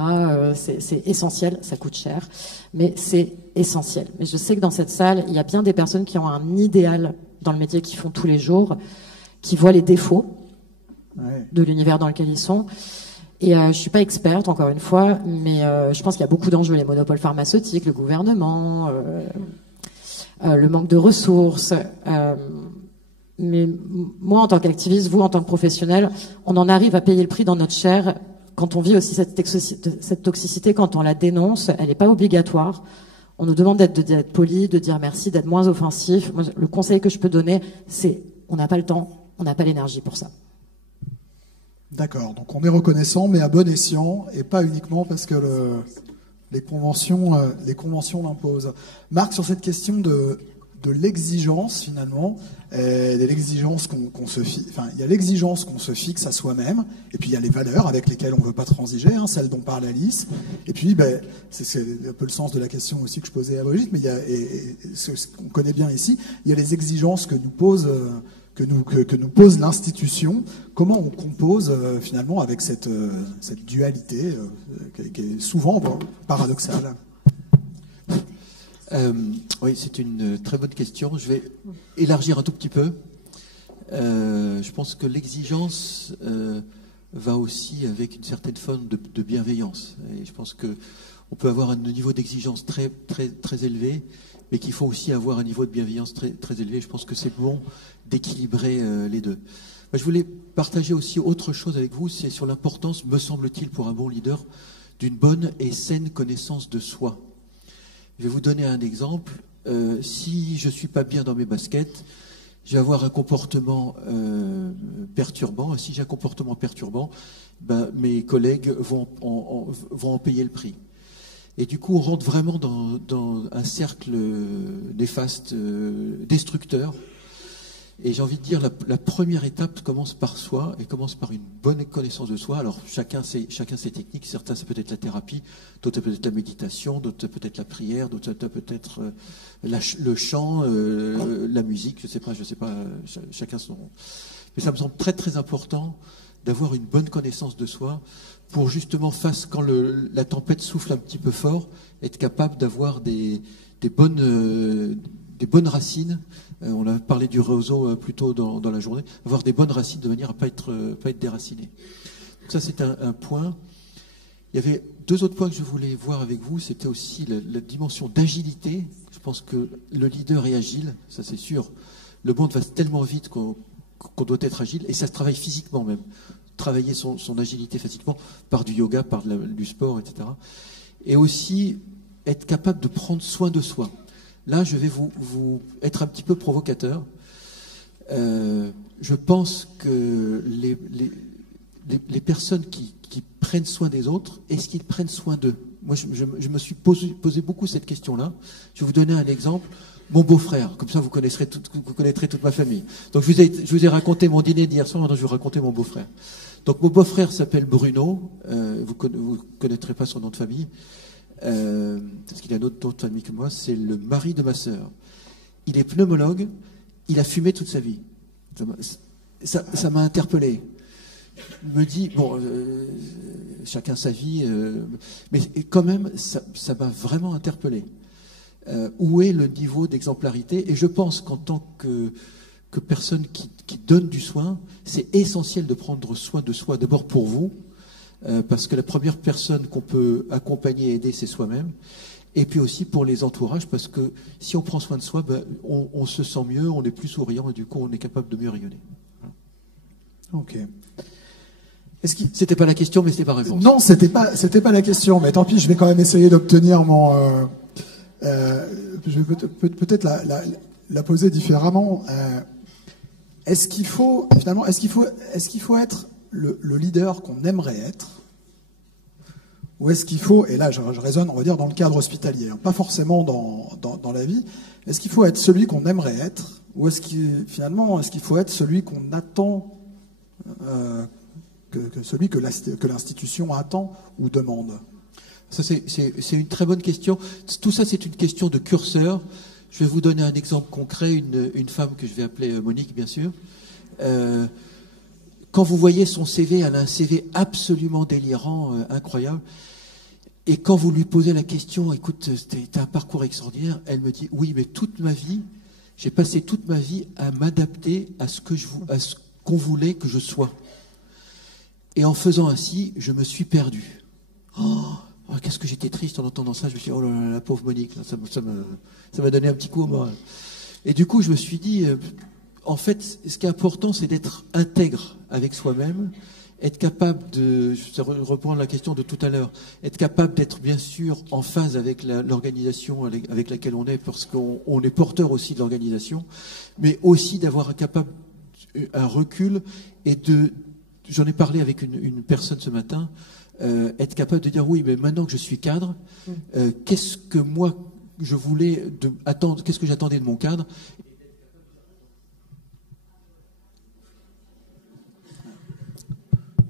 c'est essentiel. Ça coûte cher, mais c'est essentiel. Mais je sais que dans cette salle, il y a bien des personnes qui ont un idéal dans le métier qu'ils font tous les jours, qui voient les défauts de l'univers dans lequel ils sont. Et je suis pas experte, encore une fois, mais je pense qu'il y a beaucoup d'enjeux, les monopoles pharmaceutiques, le gouvernement, le manque de ressources. Mais moi, en tant qu'activiste, vous, en tant que professionnel, on en arrive à payer le prix dans notre chair quand on vit aussi cette toxicité, quand on la dénonce. Elle n'est pas obligatoire. On nous demande d'être poli, de dire merci, d'être moins offensif. Moi, le conseil que je peux donner, c'est on n'a pas le temps, on n'a pas l'énergie pour ça. D'accord. Donc on est reconnaissant, mais à bon escient, et pas uniquement parce que les conventions l'imposent. Marc, sur cette question de l'exigence finalement, de l'exigence qu'on se fixe. Enfin, il y a l'exigence qu'on se fixe à soi-même, et puis il y a les valeurs avec lesquelles on veut pas transiger, hein, celles dont parle Alice. Et puis, c'est un peu le sens de la question aussi que je posais à Brigitte, mais il y a ce qu'on connaît bien ici, il y a les exigences que nous pose l'institution. Comment on compose finalement avec cette dualité qui est souvent paradoxale. Oui, c'est une très bonne question. Je vais élargir un tout petit peu. Je pense que l'exigence va aussi avec une certaine forme de bienveillance. Et je pense que on peut avoir un niveau d'exigence très, très, très élevé, mais qu'il faut aussi avoir un niveau de bienveillance très, très élevé. Je pense que c'est bon d'équilibrer les deux. Moi, je voulais partager aussi autre chose avec vous, c'est sur l'importance, me semble-t-il, pour un bon leader, d'une bonne et saine connaissance de soi. Je vais vous donner un exemple. Si je suis pas bien dans mes baskets, je vais avoir un comportement perturbant. Et si j'ai un comportement perturbant, mes collègues vont en payer le prix. Et du coup, on rentre vraiment dans un cercle néfaste, destructeur. Et j'ai envie de dire, la première étape commence par soi et commence par une bonne connaissance de soi. Alors, chacun ses techniques. Certains, c'est peut-être la thérapie, d'autres, c'est peut-être la méditation, d'autres, c'est peut-être la prière, d'autres, c'est peut-être le chant, la musique, je sais pas, chacun son... Mais ça me semble très, très important d'avoir une bonne connaissance de soi pour justement, quand la tempête souffle un petit peu fort, être capable d'avoir des bonnes racines. On a parlé du réseau plus tôt dans la journée. Avoir des bonnes racines de manière à pas être déraciné. Donc ça, c'est un point. Il y avait deux autres points que je voulais voir avec vous. C'était aussi la dimension d'agilité. Je pense que le leader est agile, ça c'est sûr. Le monde va tellement vite qu'on doit être agile, et ça se travaille physiquement même. Travailler son agilité physiquement par du yoga, par du sport, etc. Et aussi être capable de prendre soin de soi. Là, je vais vous être un petit peu provocateur. Je pense que les personnes qui prennent soin des autres, est-ce qu'ils prennent soin d'eux? Moi, je me suis posé beaucoup cette question-là. Je vais vous donner un exemple. Mon beau-frère, comme ça vous connaîtrez toute ma famille. Donc je vous ai raconté mon dîner d'hier soir, maintenant je vais vous raconter mon beau-frère. Donc mon beau-frère s'appelle Bruno, vous connaîtrez pas son nom de famille, parce qu'il a un autre nom de famille que moi, c'est le mari de ma sœur. Il est pneumologue, il a fumé toute sa vie. Ça m'a interpellé. Je me dis, bon, chacun sa vie, mais quand même, ça m'a vraiment interpellé. Où est le niveau d'exemplarité? Et je pense qu'en tant que personne qui donne du soin, c'est essentiel de prendre soin de soi, d'abord pour vous, parce que la première personne qu'on peut accompagner et aider, c'est soi-même, et puis aussi pour les entourages, parce que si on prend soin de soi, on se sent mieux, on est plus souriant, et du coup on est capable de mieux rayonner. Ok. C'était pas la question, mais c'était pas réponse. Non, c'était pas la question, mais tant pis, je vais quand même essayer d'obtenir mon... je vais peut-être la poser différemment. est-ce qu'il faut être le leader qu'on aimerait être, ou est-ce qu'il faut, et là je raisonne, on va dire, dans le cadre hospitalier, hein, pas forcément dans la vie, est-ce qu'il faut être celui qu'on aimerait être, ou est-ce qu'il faut être celui qu'on attend, celui que l'institution attend ou demande? Ça, c'est une très bonne question. Tout ça, c'est une question de curseur. Je vais vous donner un exemple concret, une femme que je vais appeler Monique, bien sûr. Quand vous voyez son CV, elle a un CV absolument délirant, incroyable. Et quand vous lui posez la question, écoute, t'as un parcours extraordinaire, elle me dit, oui, mais toute ma vie, j'ai passé toute ma vie à m'adapter à ce qu'on voulait que je sois. Et en faisant ainsi, je me suis perdu. Oh, qu'est-ce que j'étais triste en entendant ça. Je me suis dit, oh là là, la pauvre Monique, ça m'a donné un petit coup au moral. Et du coup, je me suis dit, en fait, ce qui est important, c'est d'être intègre avec soi-même, être capable de, je vais reprendre la question de tout à l'heure, être capable d'être bien sûr en phase avec l'organisation avec laquelle on est, parce qu'on est porteur aussi de l'organisation, mais aussi d'avoir un recul et j'en ai parlé avec une personne ce matin, être capable de dire oui, mais maintenant que je suis cadre, qu'est-ce que moi je voulais attendre, qu'est-ce que j'attendais de mon cadre?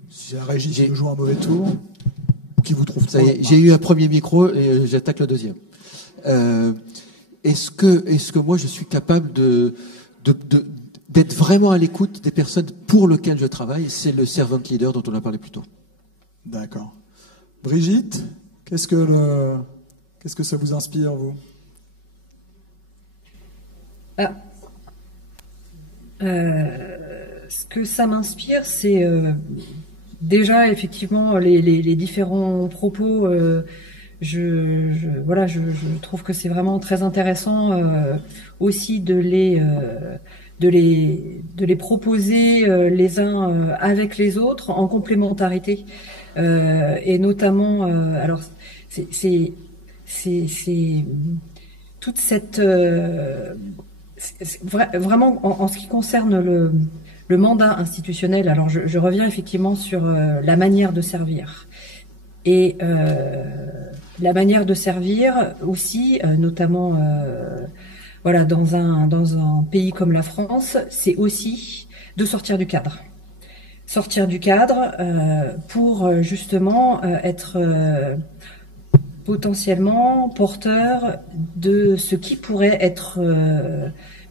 Si la régie qui nous joue un mauvais tour, qui vous trouve trop. Ça y est, j'ai eu un premier micro et j'attaque le deuxième. Est-ce que moi je suis capable d'être vraiment à l'écoute des personnes pour lesquelles je travaille? C'est le servant leader dont on a parlé plus tôt. D'accord. Brigitte, qu'est-ce que ça vous inspire, vous? Ce que ça m'inspire, c'est déjà effectivement les différents propos. Je trouve que c'est vraiment très intéressant aussi de les proposer les uns avec les autres en complémentarité. Et notamment, alors c'est toute cette vraiment en ce qui concerne le mandat institutionnel. Alors je reviens effectivement sur la manière de servir et la manière de servir aussi, notamment voilà dans un pays comme la France, c'est aussi de sortir du cadre. Sortir du cadre pour justement être potentiellement porteur de ce qui pourrait être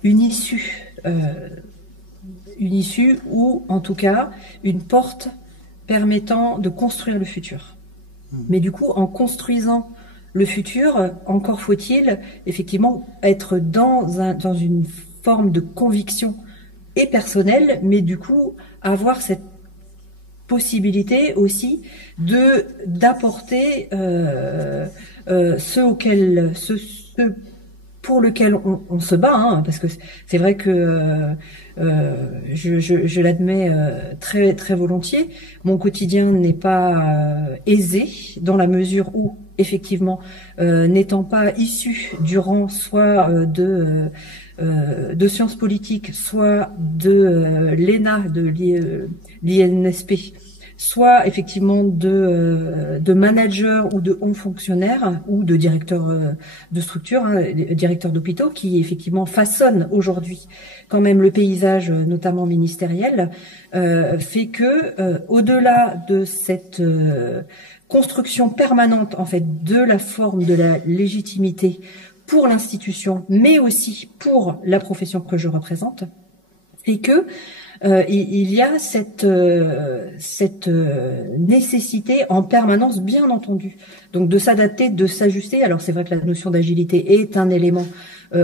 une issue ou en tout cas une porte permettant de construire le futur. Mais du coup, en construisant le futur, encore faut-il effectivement être dans une forme de conviction et personnelle, mais du coup avoir cette possibilité aussi d'apporter ce pour lequel on se bat, hein, parce que c'est vrai que je l'admets très très volontiers. Mon quotidien n'est pas aisé dans la mesure où effectivement n'étant pas issu du rang soit de sciences politiques, soit de l'ENA, de l'INSP, soit effectivement de manager ou de hauts fonctionnaires ou de directeurs de structures, hein, directeurs d'hôpitaux, qui effectivement façonnent aujourd'hui quand même le paysage, notamment ministériel, fait que au-delà de cette construction permanente en fait de la forme de la légitimité pour l'institution, mais aussi pour la profession que je représente, et que il y a cette nécessité en permanence, bien entendu, donc de s'adapter, de s'ajuster. Alors c'est vrai que la notion d'agilité est un élément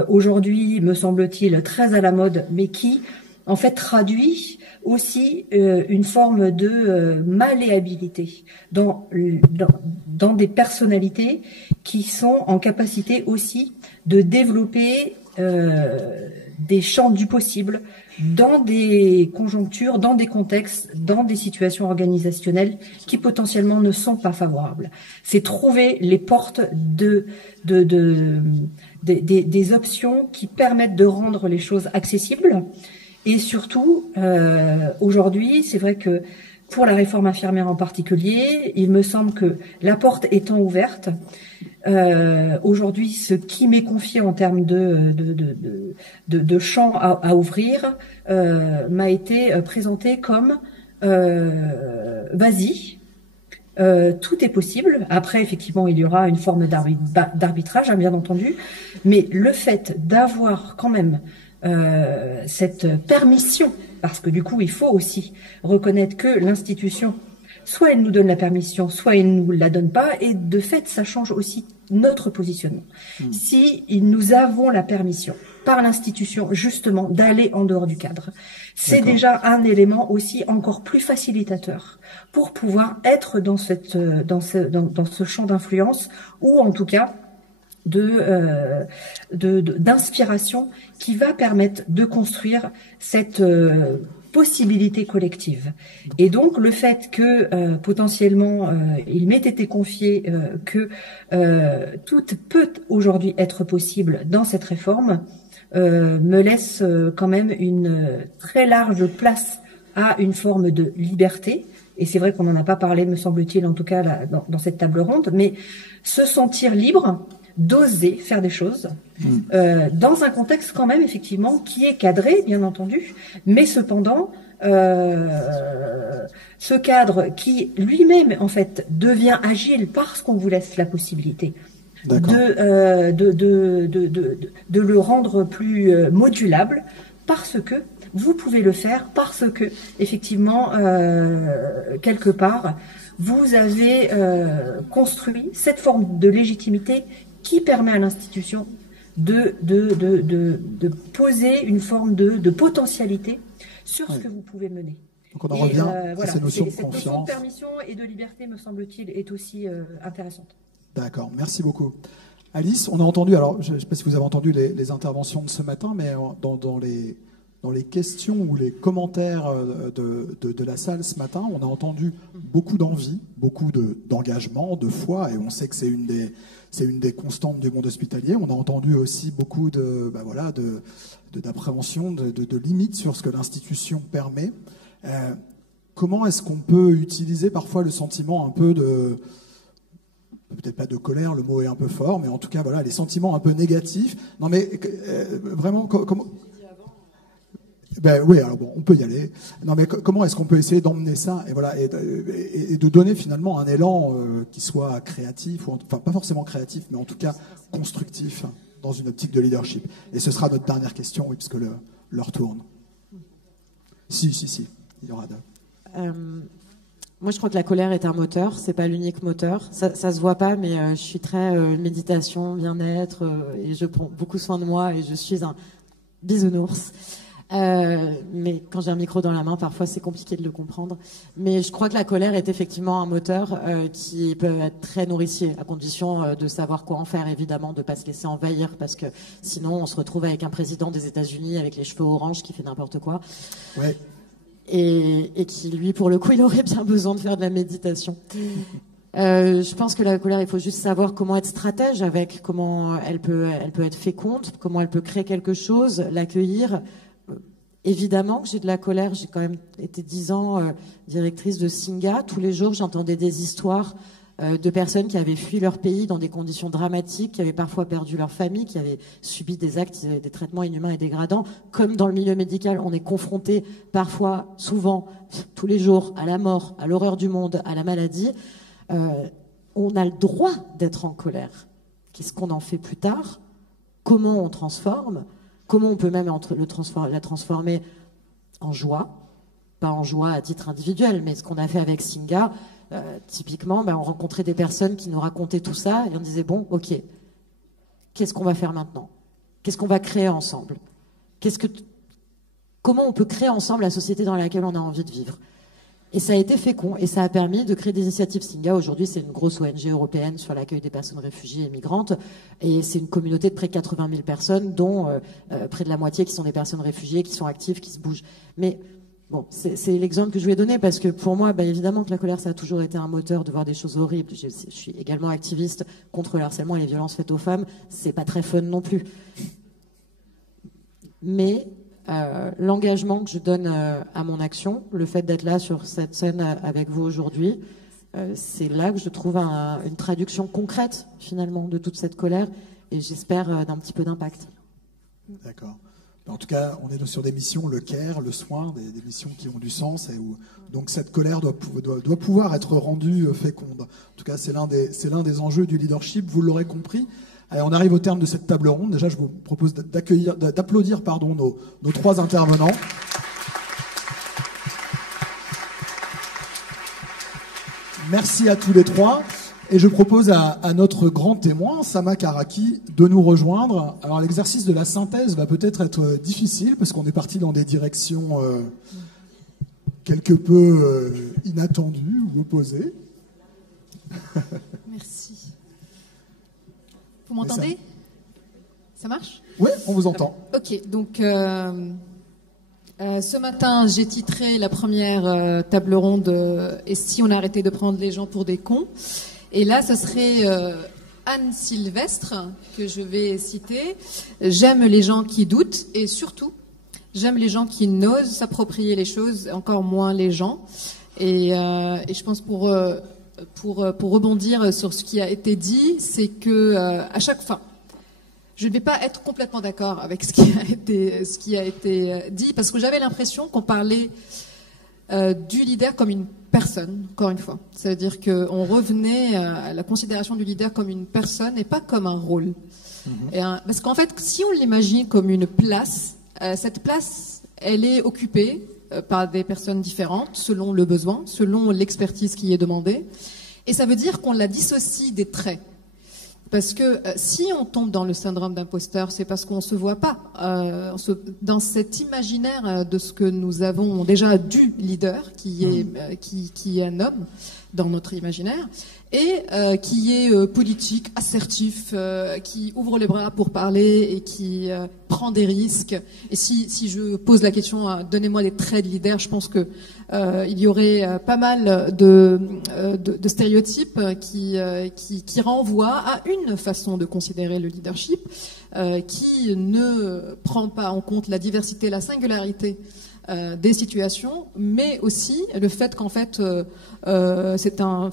aujourd'hui, me semble-t-il, très à la mode, mais qui en fait traduit aussi une forme de malléabilité dans des personnalités qui sont en capacité aussi de développer des champs du possible dans des conjonctures, dans des contextes, dans des situations organisationnelles qui potentiellement ne sont pas favorables. C'est trouver les portes des options qui permettent de rendre les choses accessibles Et surtout, aujourd'hui, c'est vrai que pour la réforme infirmière en particulier, il me semble que la porte étant ouverte, aujourd'hui, ce qui m'est confié en termes de champ à ouvrir m'a été présenté comme vas-y, tout est possible. Après, effectivement, il y aura une forme d'arbitrage, hein, bien entendu, mais le fait d'avoir quand même cette permission, parce que du coup, il faut aussi reconnaître que l'institution, soit elle nous donne la permission, soit elle nous la donne pas, et de fait, ça change aussi notre positionnement. Si nous avons la permission par l'institution, justement, d'aller en dehors du cadre, c'est déjà un élément aussi encore plus facilitateur pour pouvoir être dans ce champ d'influence, ou en tout cas d'inspiration qui va permettre de construire cette possibilité collective. Et donc le fait que potentiellement il m'ait été confié que tout peut aujourd'hui être possible dans cette réforme me laisse quand même une très large place à une forme de liberté. Et c'est vrai qu'on n'en a pas parlé, me semble-t-il, en tout cas là, dans cette table ronde, mais se sentir libre d'oser faire des choses dans un contexte quand même effectivement qui est cadré, bien entendu, mais cependant ce cadre qui lui-même en fait devient agile parce qu'on vous laisse la possibilité de le rendre plus modulable, parce que vous pouvez le faire, parce que effectivement quelque part vous avez construit cette forme de légitimité qui permet à l'institution de poser une forme de potentialité sur ce que vous pouvez mener. Donc on en revient à ces notions de cette confiance. notion de permission et de liberté, me semble-t-il, est aussi intéressante. D'accord, merci beaucoup. Alice, on a entendu, alors je ne sais pas si vous avez entendu les interventions de ce matin, mais dans les questions ou les commentaires de la salle ce matin, on a entendu beaucoup d'envie, beaucoup d'engagement, de foi, et on sait que c'est une des constantes du monde hospitalier. On a entendu aussi beaucoup d'appréhension, de limites sur ce que l'institution permet. Comment est-ce qu'on peut utiliser parfois le sentiment un peu de... peut-être pas de colère, le mot est un peu fort, mais en tout cas, voilà, les sentiments un peu négatifs. Non mais vraiment, comment... Ben oui, alors bon, on peut y aller. Non, mais comment est-ce qu'on peut essayer d'emmener ça et voilà et de donner finalement un élan qui soit créatif, ou enfin pas forcément créatif, mais en tout cas constructif dans une optique de leadership. Et ce sera notre dernière question, oui, puisque l'heure tourne. Si, il y aura deux. Moi, je crois que la colère est un moteur. C'est pas l'unique moteur. Ça se voit pas, mais je suis très méditation, bien-être, et je prends beaucoup soin de moi, et je suis un bisounours. Mais quand j'ai un micro dans la main, parfois c'est compliqué de le comprendre. Mais je crois que la colère est effectivement un moteur qui peut être très nourricier, à condition de savoir quoi en faire, évidemment, de pas se laisser envahir, parce que sinon on se retrouve avec un président des États-Unis avec les cheveux orange qui fait n'importe quoi. Ouais. Et qui, lui, pour le coup, il aurait bien besoin de faire de la méditation. Je pense que la colère, il faut juste savoir comment être stratège avec, comment elle peut être féconde, comment elle peut créer quelque chose, l'accueillir. Évidemment que j'ai de la colère. J'ai quand même été 10 ans directrice de Singa. Tous les jours, j'entendais des histoires de personnes qui avaient fui leur pays dans des conditions dramatiques, qui avaient parfois perdu leur famille, qui avaient subi des actes, des traitements inhumains et dégradants. Comme dans le milieu médical, on est confronté parfois, souvent, tous les jours, à la mort, à l'horreur du monde, à la maladie. On a le droit d'être en colère. Qu'est-ce qu'on en fait plus tard? Comment on transforme? Comment on peut même la transformer en joie? Pas en joie à titre individuel, mais ce qu'on a fait avec Singa, typiquement, on rencontrait des personnes qui nous racontaient tout ça et on disait, bon, ok, qu'est-ce qu'on va faire maintenant? Qu'est-ce qu'on va créer ensemble? Comment on peut créer ensemble la société dans laquelle on a envie de vivre? Et ça a été fécond et ça a permis de créer des initiatives. Singa, aujourd'hui, c'est une grosse ONG européenne sur l'accueil des personnes réfugiées et migrantes. Et c'est une communauté de près de 80 000 personnes, dont près de la moitié qui sont des personnes réfugiées, qui sont actives, qui se bougent. Mais bon, c'est l'exemple que je vais donner parce que pour moi, évidemment que la colère, ça a toujours été un moteur de voir des choses horribles. Je suis également activiste contre le harcèlement et les violences faites aux femmes. C'est pas très fun non plus. Mais l'engagement que je donne à mon action, le fait d'être là sur cette scène avec vous aujourd'hui, c'est là que je trouve une traduction concrète finalement de toute cette colère et j'espère d'un petit peu d'impact. D'accord. En tout cas, on est sur des missions, le care, le soin, des missions qui ont du sens et où donc cette colère doit pouvoir être rendue féconde. En tout cas, c'est l'un des enjeux du leadership, vous l'aurez compris. Allez, on arrive au terme de cette table ronde. Déjà, je vous propose d'applaudir nos 3 intervenants. Merci à tous les 3. Et je propose à notre grand témoin, Sama Karaki, de nous rejoindre. Alors l'exercice de la synthèse va peut-être être difficile parce qu'on est parti dans des directions quelque peu inattendues ou opposées. Merci. Vous m'entendez ? Ça marche ? Oui, on vous entend. Ok, donc ce matin, j'ai titré la première table ronde « Et si on arrêtait de prendre les gens pour des cons ?» Et là, ce serait Anne Sylvestre que je vais citer. J'aime les gens qui doutent et surtout, j'aime les gens qui n'osent s'approprier les choses, encore moins les gens. Et je pense pour rebondir sur ce qui a été dit, c'est que à chaque fois, je ne vais pas être complètement d'accord avec ce qui a été dit, parce que j'avais l'impression qu'on parlait du leader comme une personne, encore une fois. C'est-à-dire qu'on revenait à la considération du leader comme une personne et pas comme un rôle. Parce qu'en fait, si on l'imagine comme une place, cette place, elle est occupée par des personnes différentes, selon le besoin, selon l'expertise qui est demandée. Et ça veut dire qu'on la dissocie des traits. Parce que si on tombe dans le syndrome d'imposteur, c'est parce qu'on ne se voit pas dans cet imaginaire de ce que nous avons déjà du leader, qui est un homme dans notre imaginaire, et qui est politique, assertif, qui ouvre les bras pour parler et qui prend des risques. Et si je pose la question, donnez-moi des traits de leader, je pense que il y aurait pas mal de stéréotypes qui renvoient à une façon de considérer le leadership, qui ne prend pas en compte la diversité, la singularité des situations, mais aussi le fait qu'en fait c'est un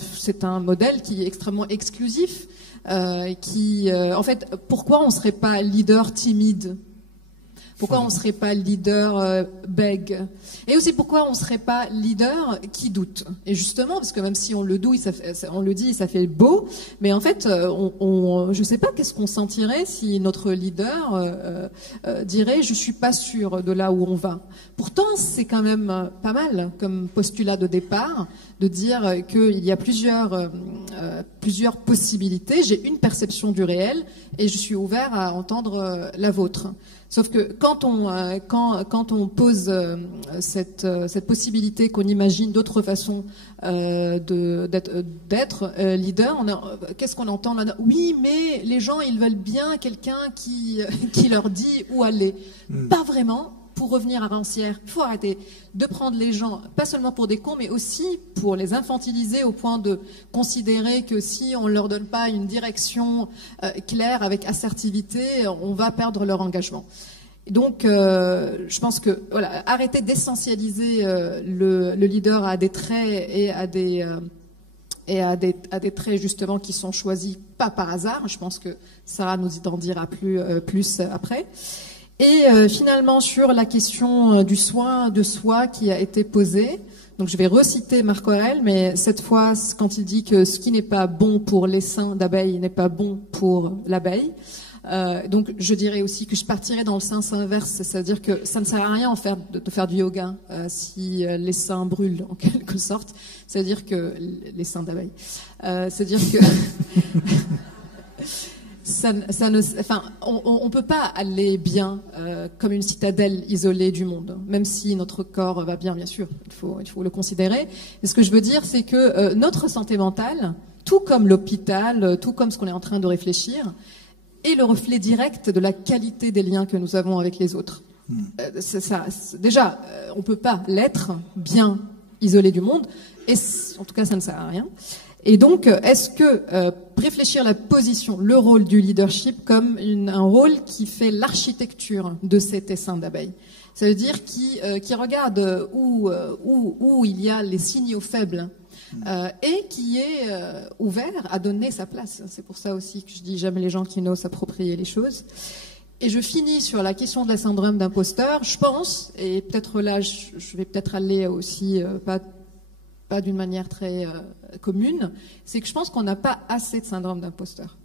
modèle qui est extrêmement exclusif, en fait, pourquoi on serait pas leader timide? Pourquoi on ne serait pas leader bègue? Et aussi pourquoi on ne serait pas leader qui doute? Et justement, parce que même si on le dit, ça fait beau, mais en fait, je ne sais pas qu'est-ce qu'on sentirait si notre leader dirait « je suis pas sûr de là où on va ». Pourtant, c'est quand même pas mal comme postulat de départ de dire qu'il y a plusieurs possibilités. J'ai une perception du réel et je suis ouvert à entendre la vôtre. Sauf que quand on pose cette possibilité qu'on imagine d'autres façons d'être leader, qu'est-ce qu'on entend là? Oui, mais les gens, ils veulent bien quelqu'un qui leur dit où aller. Pas vraiment. Pour revenir à Rancière, il faut arrêter de prendre les gens, pas seulement pour des cons, mais aussi pour les infantiliser au point de considérer que si on ne leur donne pas une direction claire, avec assertivité, on va perdre leur engagement. Et donc, je pense que voilà, arrêter d'essentialiser le leader à des traits et à des traits justement qui sont choisis pas par hasard. Je pense que Sarah nous en dira plus après. Et finalement, sur la question du soin de soi qui a été posée, donc je vais reciter Marc Aurèle, mais cette fois, quand il dit que ce qui n'est pas bon pour l'essaim d'abeilles n'est pas bon pour l'abeille, donc je dirais aussi que je partirais dans le sens inverse, c'est-à-dire que ça ne sert à rien de faire du yoga si l'essaim brûle, en quelque sorte, c'est-à-dire que l'essaim d'abeilles, c'est-à-dire que... on peut pas aller bien comme une citadelle isolée du monde, même si notre corps va bien sûr, il faut le considérer. Et ce que je veux dire, c'est que notre santé mentale, tout comme l'hôpital, tout comme ce qu'on est en train de réfléchir, est le reflet direct de la qualité des liens que nous avons avec les autres. Déjà, on peut pas l'être bien isolé du monde, et en tout cas, ça ne sert à rien. Et donc, est-ce que réfléchir la position, le rôle du leadership comme un rôle qui fait l'architecture de cet essaim d'abeilles? Ça veut dire qui regarde où il y a les signaux faibles et qui est ouvert à donner sa place. C'est pour ça aussi que je dis j'aime les gens qui n'osent s'approprier les choses. Et je finis sur la question de la syndrome d'imposteur. Je pense, et peut-être là je vais peut-être aller aussi pas d'une manière très commune, c'est que je pense qu'on n'a pas assez de syndrome d'imposteur.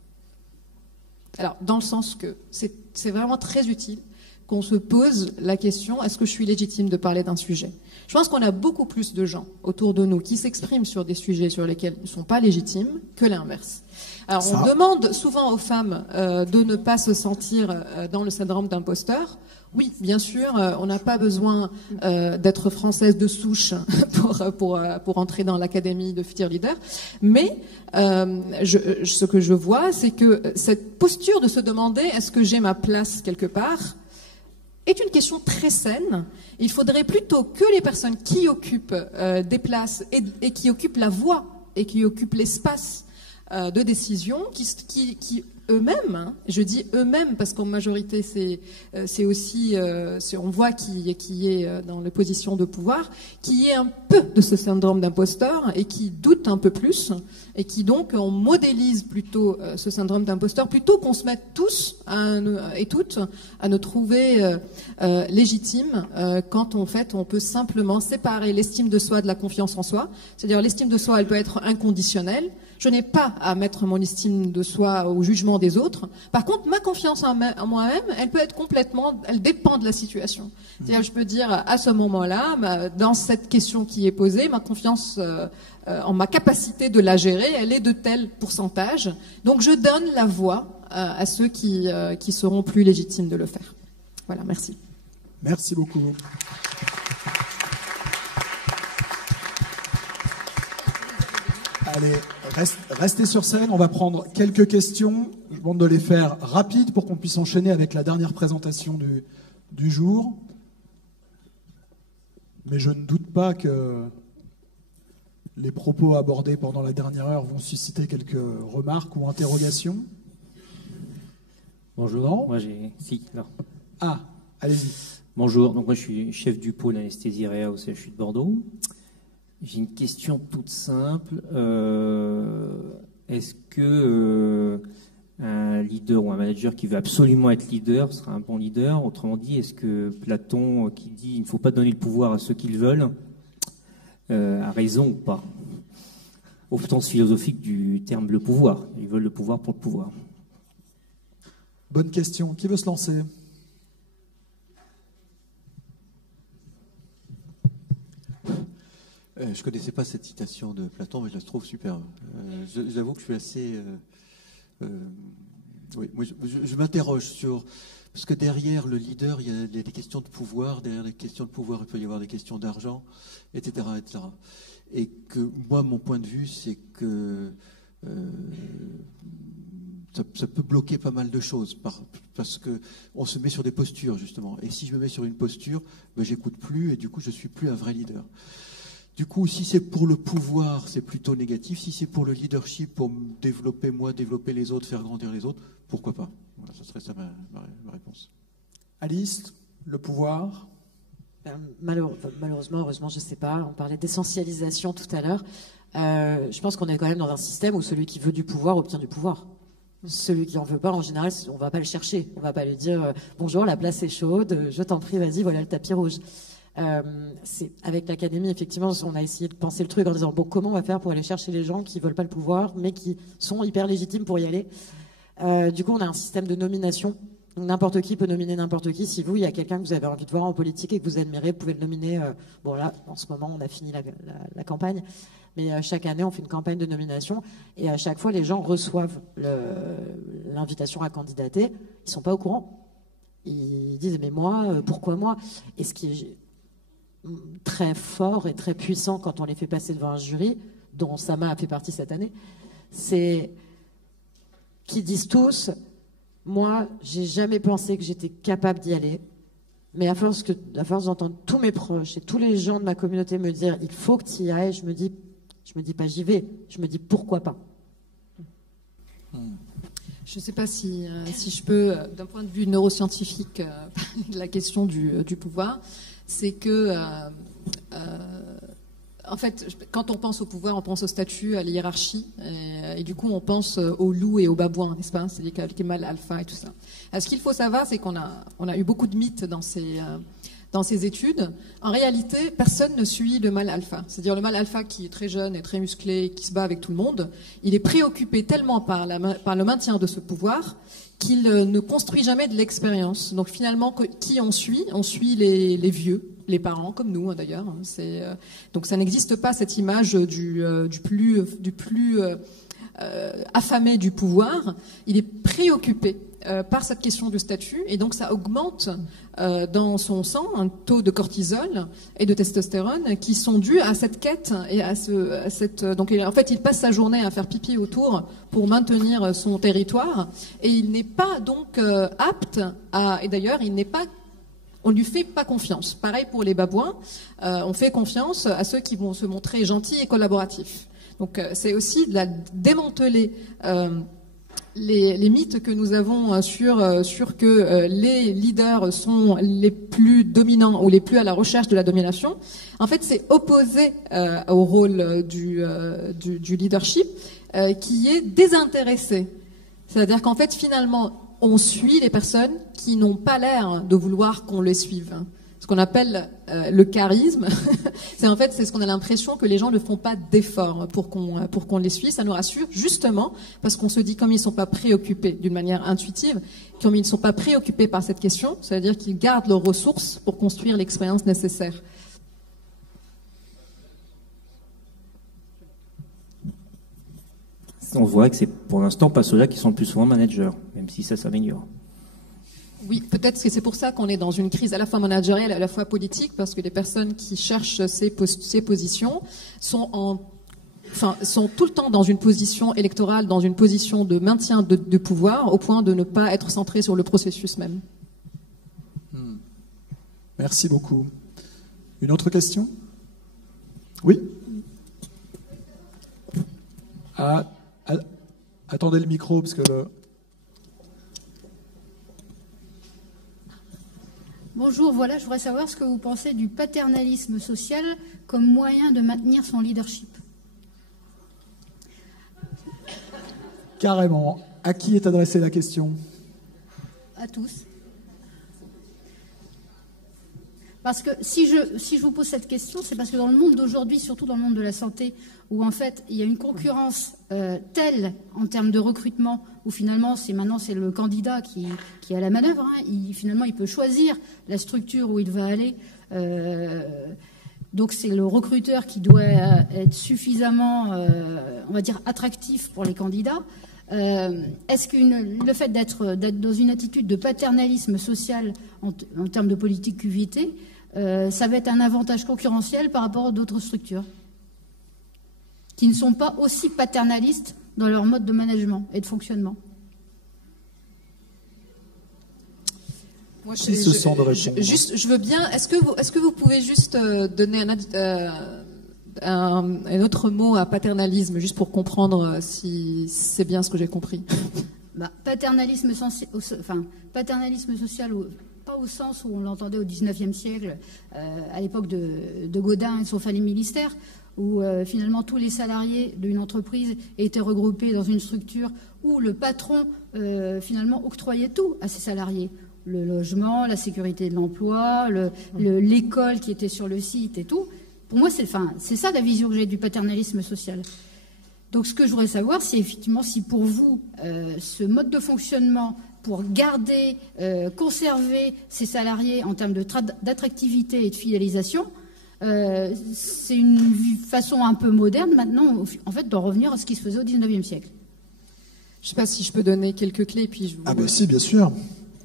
Alors, dans le sens que c'est vraiment très utile qu'on se pose la question, est-ce que je suis légitime de parler d'un sujet ? Je pense qu'on a beaucoup plus de gens autour de nous qui s'expriment sur des sujets sur lesquels ils ne sont pas légitimes que l'inverse. Alors, on demande souvent aux femmes de ne pas se sentir dans le syndrome d'imposteur. Oui, bien sûr, on n'a pas besoin d'être française de souche pour entrer dans l'académie de Future Leader. Mais ce que je vois, c'est que cette posture de se demander est-ce que j'ai ma place quelque part est une question très saine. Il faudrait plutôt que les personnes qui occupent des places et qui occupent la voie et qui occupent l'espace de décision, qui eux-mêmes, je dis eux-mêmes parce qu'en majorité c'est aussi, on voit qui est dans les positions de pouvoir, qui est un peu de ce syndrome d'imposteur et qui doute un peu plus et qui donc on modélise plutôt ce syndrome d'imposteur plutôt qu'on se mette tous et toutes à nous trouver légitimes quand en fait on peut simplement séparer l'estime de soi de la confiance en soi. C'est-à-dire l'estime de soi elle peut être inconditionnelle. Je n'ai pas à mettre mon estime de soi au jugement des autres. Par contre, ma confiance en moi-même, elle peut être elle dépend de la situation. C'est-à-dire, je peux dire, à ce moment-là, dans cette question qui est posée, ma confiance en ma capacité de la gérer, elle est de tel pourcentage. Donc, je donne la voix à ceux qui seront plus légitimes de le faire. Voilà, merci. Merci beaucoup. Allez, restez sur scène, on va prendre quelques questions. Je demande de les faire rapides pour qu'on puisse enchaîner avec la dernière présentation du jour. Mais je ne doute pas que les propos abordés pendant la dernière heure vont susciter quelques remarques ou interrogations. Bonjour. Non ? Moi j'ai... Si, non. Ah, allez-y. Bonjour, donc moi je suis chef du pôle anesthésie réa au CHU de Bordeaux. J'ai une question toute simple. Est-ce que un leader ou un manager qui veut absolument être leader sera un bon leader ? Autrement dit, est-ce que Platon, qui dit il ne faut pas donner le pouvoir à ceux qui le veulent, a raison ou pas ? Au sens philosophique du terme le pouvoir. Ils veulent le pouvoir pour le pouvoir. Bonne question. Qui veut se lancer ? Je ne connaissais pas cette citation de Platon, mais je la trouve superbe. J'avoue que je suis assez... oui, moi, je m'interroge sur... Parce que derrière le leader, il y a des questions de pouvoir. Derrière les questions de pouvoir, il peut y avoir des questions d'argent, etc., etc. Et que moi, mon point de vue, c'est que ça peut bloquer pas mal de choses parce que on se met sur des postures, justement. Et si je me mets sur une posture, ben, j'écoute plus et du coup, je suis plus un vrai leader. Du coup, si c'est pour le pouvoir, c'est plutôt négatif. Si c'est pour le leadership, pour me développer moi, développer les autres, faire grandir les autres, pourquoi pas ? Voilà, ce serait ça ma réponse. Alice, le pouvoir ? Malheureusement, heureusement, je ne sais pas. On parlait d'essentialisation tout à l'heure. Je pense qu'on est quand même dans un système où celui qui veut du pouvoir obtient du pouvoir. Celui qui n'en veut pas, en général, on ne va pas le chercher. On ne va pas lui dire « Bonjour, la place est chaude, je t'en prie, vas-y, voilà le tapis rouge ». Avec l'académie, effectivement, on a essayé de penser le truc en disant bon, comment on va faire pour aller chercher les gens qui veulent pas le pouvoir, mais qui sont hyper légitimes pour y aller. Du coup, on a un système de nomination. N'importe qui peut nominer n'importe qui. Si vous, il y a quelqu'un que vous avez envie de voir en politique et que vous admirez, vous pouvez le nominer. Bon là, en ce moment, on a fini la campagne, mais chaque année, on fait une campagne de nomination et à chaque fois, les gens reçoivent l'invitation à candidater. Ils sont pas au courant. Ils disent mais moi, pourquoi moi ? Et ce qui est très fort et très puissant quand on les fait passer devant un jury, dont Sama a fait partie cette année, c'est qu'ils disent tous moi, j'ai jamais pensé que j'étais capable d'y aller, mais à force d'entendre tous mes proches et tous les gens de ma communauté me dire il faut que tu y ailles, je me dis pas j'y vais, je me dis pourquoi pas. Je ne sais pas si je peux, d'un point de vue neuroscientifique, parler de la question du pouvoir. C'est que, en fait, quand on pense au pouvoir, on pense au statut, à la hiérarchie, et du coup, on pense aux loups et aux babouins, n'est-ce pas? C'est-à-dire les mâles alpha et tout ça. Alors, ce qu'il faut savoir, c'est qu'on a eu beaucoup de mythes dans ces études. En réalité, personne ne suit le mâle alpha. C'est-à-dire le mâle alpha qui est très jeune et très musclé, qui se bat avec tout le monde, il est préoccupé tellement par le maintien de ce pouvoir qu'il ne construit jamais de l'expérience. Donc finalement, qui on suit? On suit les vieux, les parents, comme nous d'ailleurs. Donc ça n'existe pas cette image du plus affamé du pouvoir. Il est préoccupé par cette question du statut, et donc ça augmente dans son sang un taux de cortisol et de testostérone qui sont dus à cette quête et à cette. Donc en fait, il passe sa journée à faire pipi autour pour maintenir son territoire, et il n'est pas donc apte à. Et d'ailleurs, on lui fait pas confiance. Pareil pour les babouins, on fait confiance à ceux qui vont se montrer gentils et collaboratifs. Donc c'est aussi de la démanteler. Les mythes que nous avons sur que les leaders sont les plus dominants ou les plus à la recherche de la domination, en fait, c'est opposé au rôle du leadership qui est désintéressé. C'est-à-dire qu'en fait, finalement, on suit les personnes qui n'ont pas l'air de vouloir qu'on les suive. Ce qu'on appelle le charisme, c'est ce qu'on a l'impression que les gens ne font pas d'efforts pour qu'on les suive. Ça nous rassure justement parce qu'on se dit, comme ils ne sont pas préoccupés d'une manière intuitive, comme ils ne sont pas préoccupés par cette question, ça veut dire qu'ils gardent leurs ressources pour construire l'expérience nécessaire. On voit que c'est pour l'instant pas ceux-là qui sont le plus souvent managers, même si ça s'améliore. Oui, peut-être que c'est pour ça qu'on est dans une crise à la fois managériale et à la fois politique, parce que les personnes qui cherchent ces positions sont tout le temps dans une position électorale, dans une position de maintien de pouvoir, au point de ne pas être centrés sur le processus même. Merci beaucoup. Une autre question? Oui? Attendez le micro, parce que... Bonjour, voilà, je voudrais savoir ce que vous pensez du paternalisme social comme moyen de maintenir son leadership. Carrément. À qui est adressée la question? À tous. Parce que si je vous pose cette question, c'est parce que dans le monde d'aujourd'hui, surtout dans le monde de la santé, où en fait il y a une concurrence telle en termes de recrutement, où finalement c'est le candidat qui est à la manœuvre, hein, finalement il peut choisir la structure où il va aller. Donc c'est le recruteur qui doit être suffisamment, on va dire, attractif pour les candidats. Est-ce que le fait d'être dans une attitude de paternalisme social en termes de politique QVT, ça va être un avantage concurrentiel par rapport à d'autres structures qui ne sont pas aussi paternalistes dans leur mode de management et de fonctionnement? Moi, Qui se sent de répondre? Je veux bien. Est-ce que vous pouvez juste donner un autre mot à paternalisme, juste pour comprendre si c'est bien ce que j'ai compris? Paternalisme social, pas au sens où on l'entendait au XIXe siècle, à l'époque de Gaudin et son famille militaire, où finalement tous les salariés d'une entreprise étaient regroupés dans une structure où le patron finalement octroyait tout à ses salariés. Le logement, la sécurité de l'emploi, l'école qui était sur le site et tout. Pour moi, c'est ça la vision que j'ai du paternalisme social. Donc ce que je voudrais savoir, c'est effectivement si pour vous, ce mode de fonctionnement pour garder, conserver ses salariés en termes d'attractivité et de fidélisation, c'est une façon un peu moderne maintenant, en fait, d'en revenir à ce qui se faisait au XIXe siècle. Je ne sais pas si je peux donner quelques clés. Puis si, bien sûr.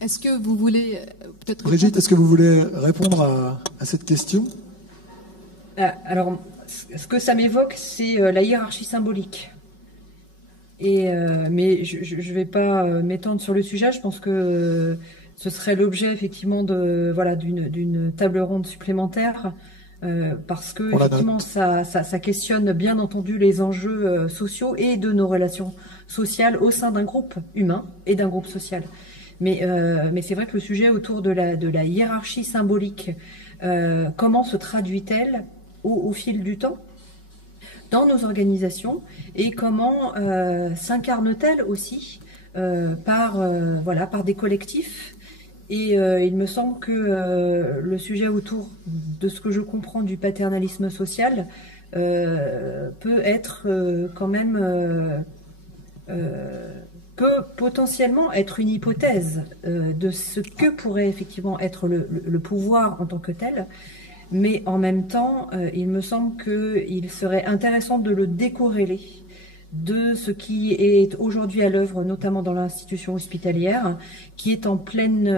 Est-ce que vous voulez peut-être... Brigitte, est-ce que vous voulez répondre à cette question? Alors, ce que ça m'évoque, c'est la hiérarchie symbolique. Mais je ne vais pas m'étendre sur le sujet. Je pense que ce serait l'objet effectivement d'une table ronde supplémentaire. parce que effectivement ça questionne bien entendu les enjeux sociaux et de nos relations sociales au sein d'un groupe humain et d'un groupe social. Mais c'est vrai que le sujet autour de la hiérarchie symbolique, comment se traduit-elle au fil du temps dans nos organisations et comment s'incarne-t-elle aussi par des collectifs. Et il me semble que le sujet autour de ce que je comprends du paternalisme social peut être quand même peut potentiellement être une hypothèse de ce que pourrait effectivement être le pouvoir en tant que tel. Mais en même temps, il me semble qu'il serait intéressant de le décorréler de ce qui est aujourd'hui à l'œuvre, notamment dans l'institution hospitalière, qui est en pleine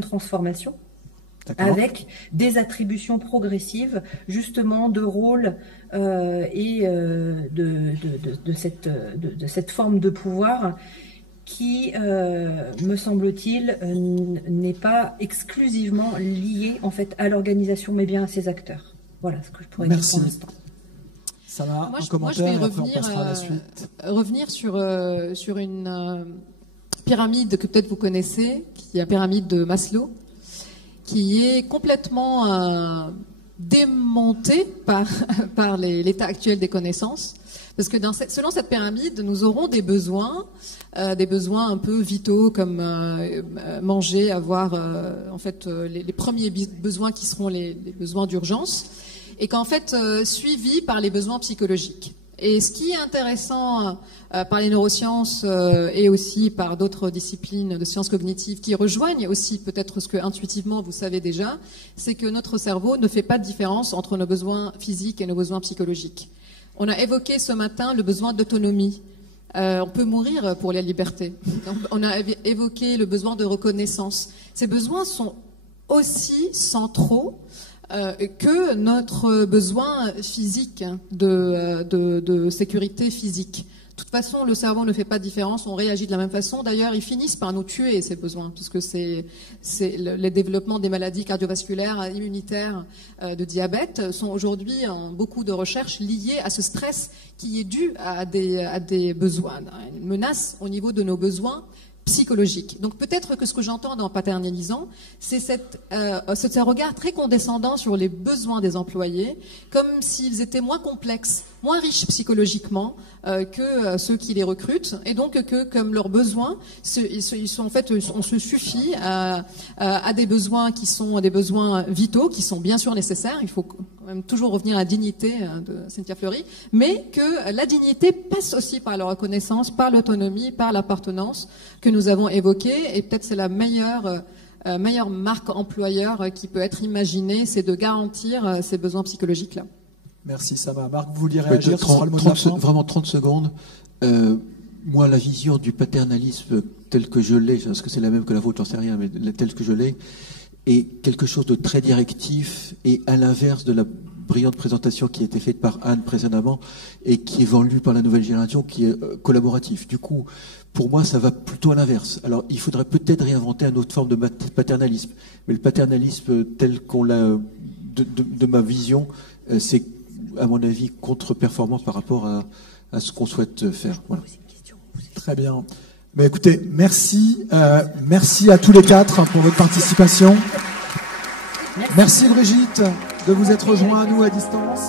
transformation, avec des attributions progressives, justement, de rôle et de cette forme de pouvoir qui, me semble-t-il, n'est pas exclusivement liée en fait à l'organisation, mais bien à ses acteurs. Voilà ce que je pourrais dire pour l'instant. Ça va, moi, je vais revenir sur une pyramide que peut-être vous connaissez, qui est la pyramide de Maslow, qui est complètement démontée par l'état actuel des connaissances. Parce que selon cette pyramide, nous aurons des besoins un peu vitaux comme manger, avoir les premiers besoins qui seront les besoins d'urgence, et qu'en fait suivis par les besoins psychologiques. Et ce qui est intéressant par les neurosciences et aussi par d'autres disciplines de sciences cognitives qui rejoignent aussi peut-être ce que intuitivement vous savez déjà, c'est que notre cerveau ne fait pas de différence entre nos besoins physiques et nos besoins psychologiques. On a évoqué ce matin le besoin d'autonomie. On peut mourir pour la liberté. On a évoqué le besoin de reconnaissance. Ces besoins sont aussi centraux que notre besoin physique de sécurité physique. De toute façon, le cerveau ne fait pas de différence, on réagit de la même façon. D'ailleurs, ils finissent par nous tuer, ces besoins, puisque c'est le développement des maladies cardiovasculaires, immunitaires, de diabète, sont aujourd'hui en beaucoup de recherches liées à ce stress qui est dû à des besoins, à une menace au niveau de nos besoins psychologique. Donc peut-être que ce que j'entends en paternalisant, c'est ce regard très condescendant sur les besoins des employés, comme s'ils étaient moins complexes, moins riches psychologiquement que ceux qui les recrutent, et donc que comme leurs besoins, on se suffit à des besoins qui sont des besoins vitaux, qui sont bien sûr nécessaires. Il faut quand même toujours revenir à la dignité de Cynthia Fleury, mais que la dignité passe aussi par la reconnaissance, par l'autonomie, par l'appartenance que nous avons évoquée, et peut-être c'est la meilleure marque employeur qui peut être imaginée, c'est de garantir ces besoins psychologiques-là. Merci Sama. Marc, vous vouliez réagir? Vraiment 30 secondes. Moi, la vision du paternalisme tel que je l'ai, parce que c'est la même que la vôtre, j'en sais rien, mais tel que je l'ai, est quelque chose de très directif et à l'inverse de la brillante présentation qui a été faite par Anne précédemment et qui est vendue par la nouvelle génération, qui est collaboratif. Du coup, pour moi, ça va plutôt à l'inverse. Alors, il faudrait peut-être réinventer une autre forme de paternalisme. Mais le paternalisme tel qu'on l'a, de ma vision, c'est, à mon avis, contre-performant par rapport à ce qu'on souhaite faire. Voilà. Très bien. Mais écoutez, merci. Merci à tous les quatre pour votre participation. Merci Brigitte de vous être rejoint à nous à distance.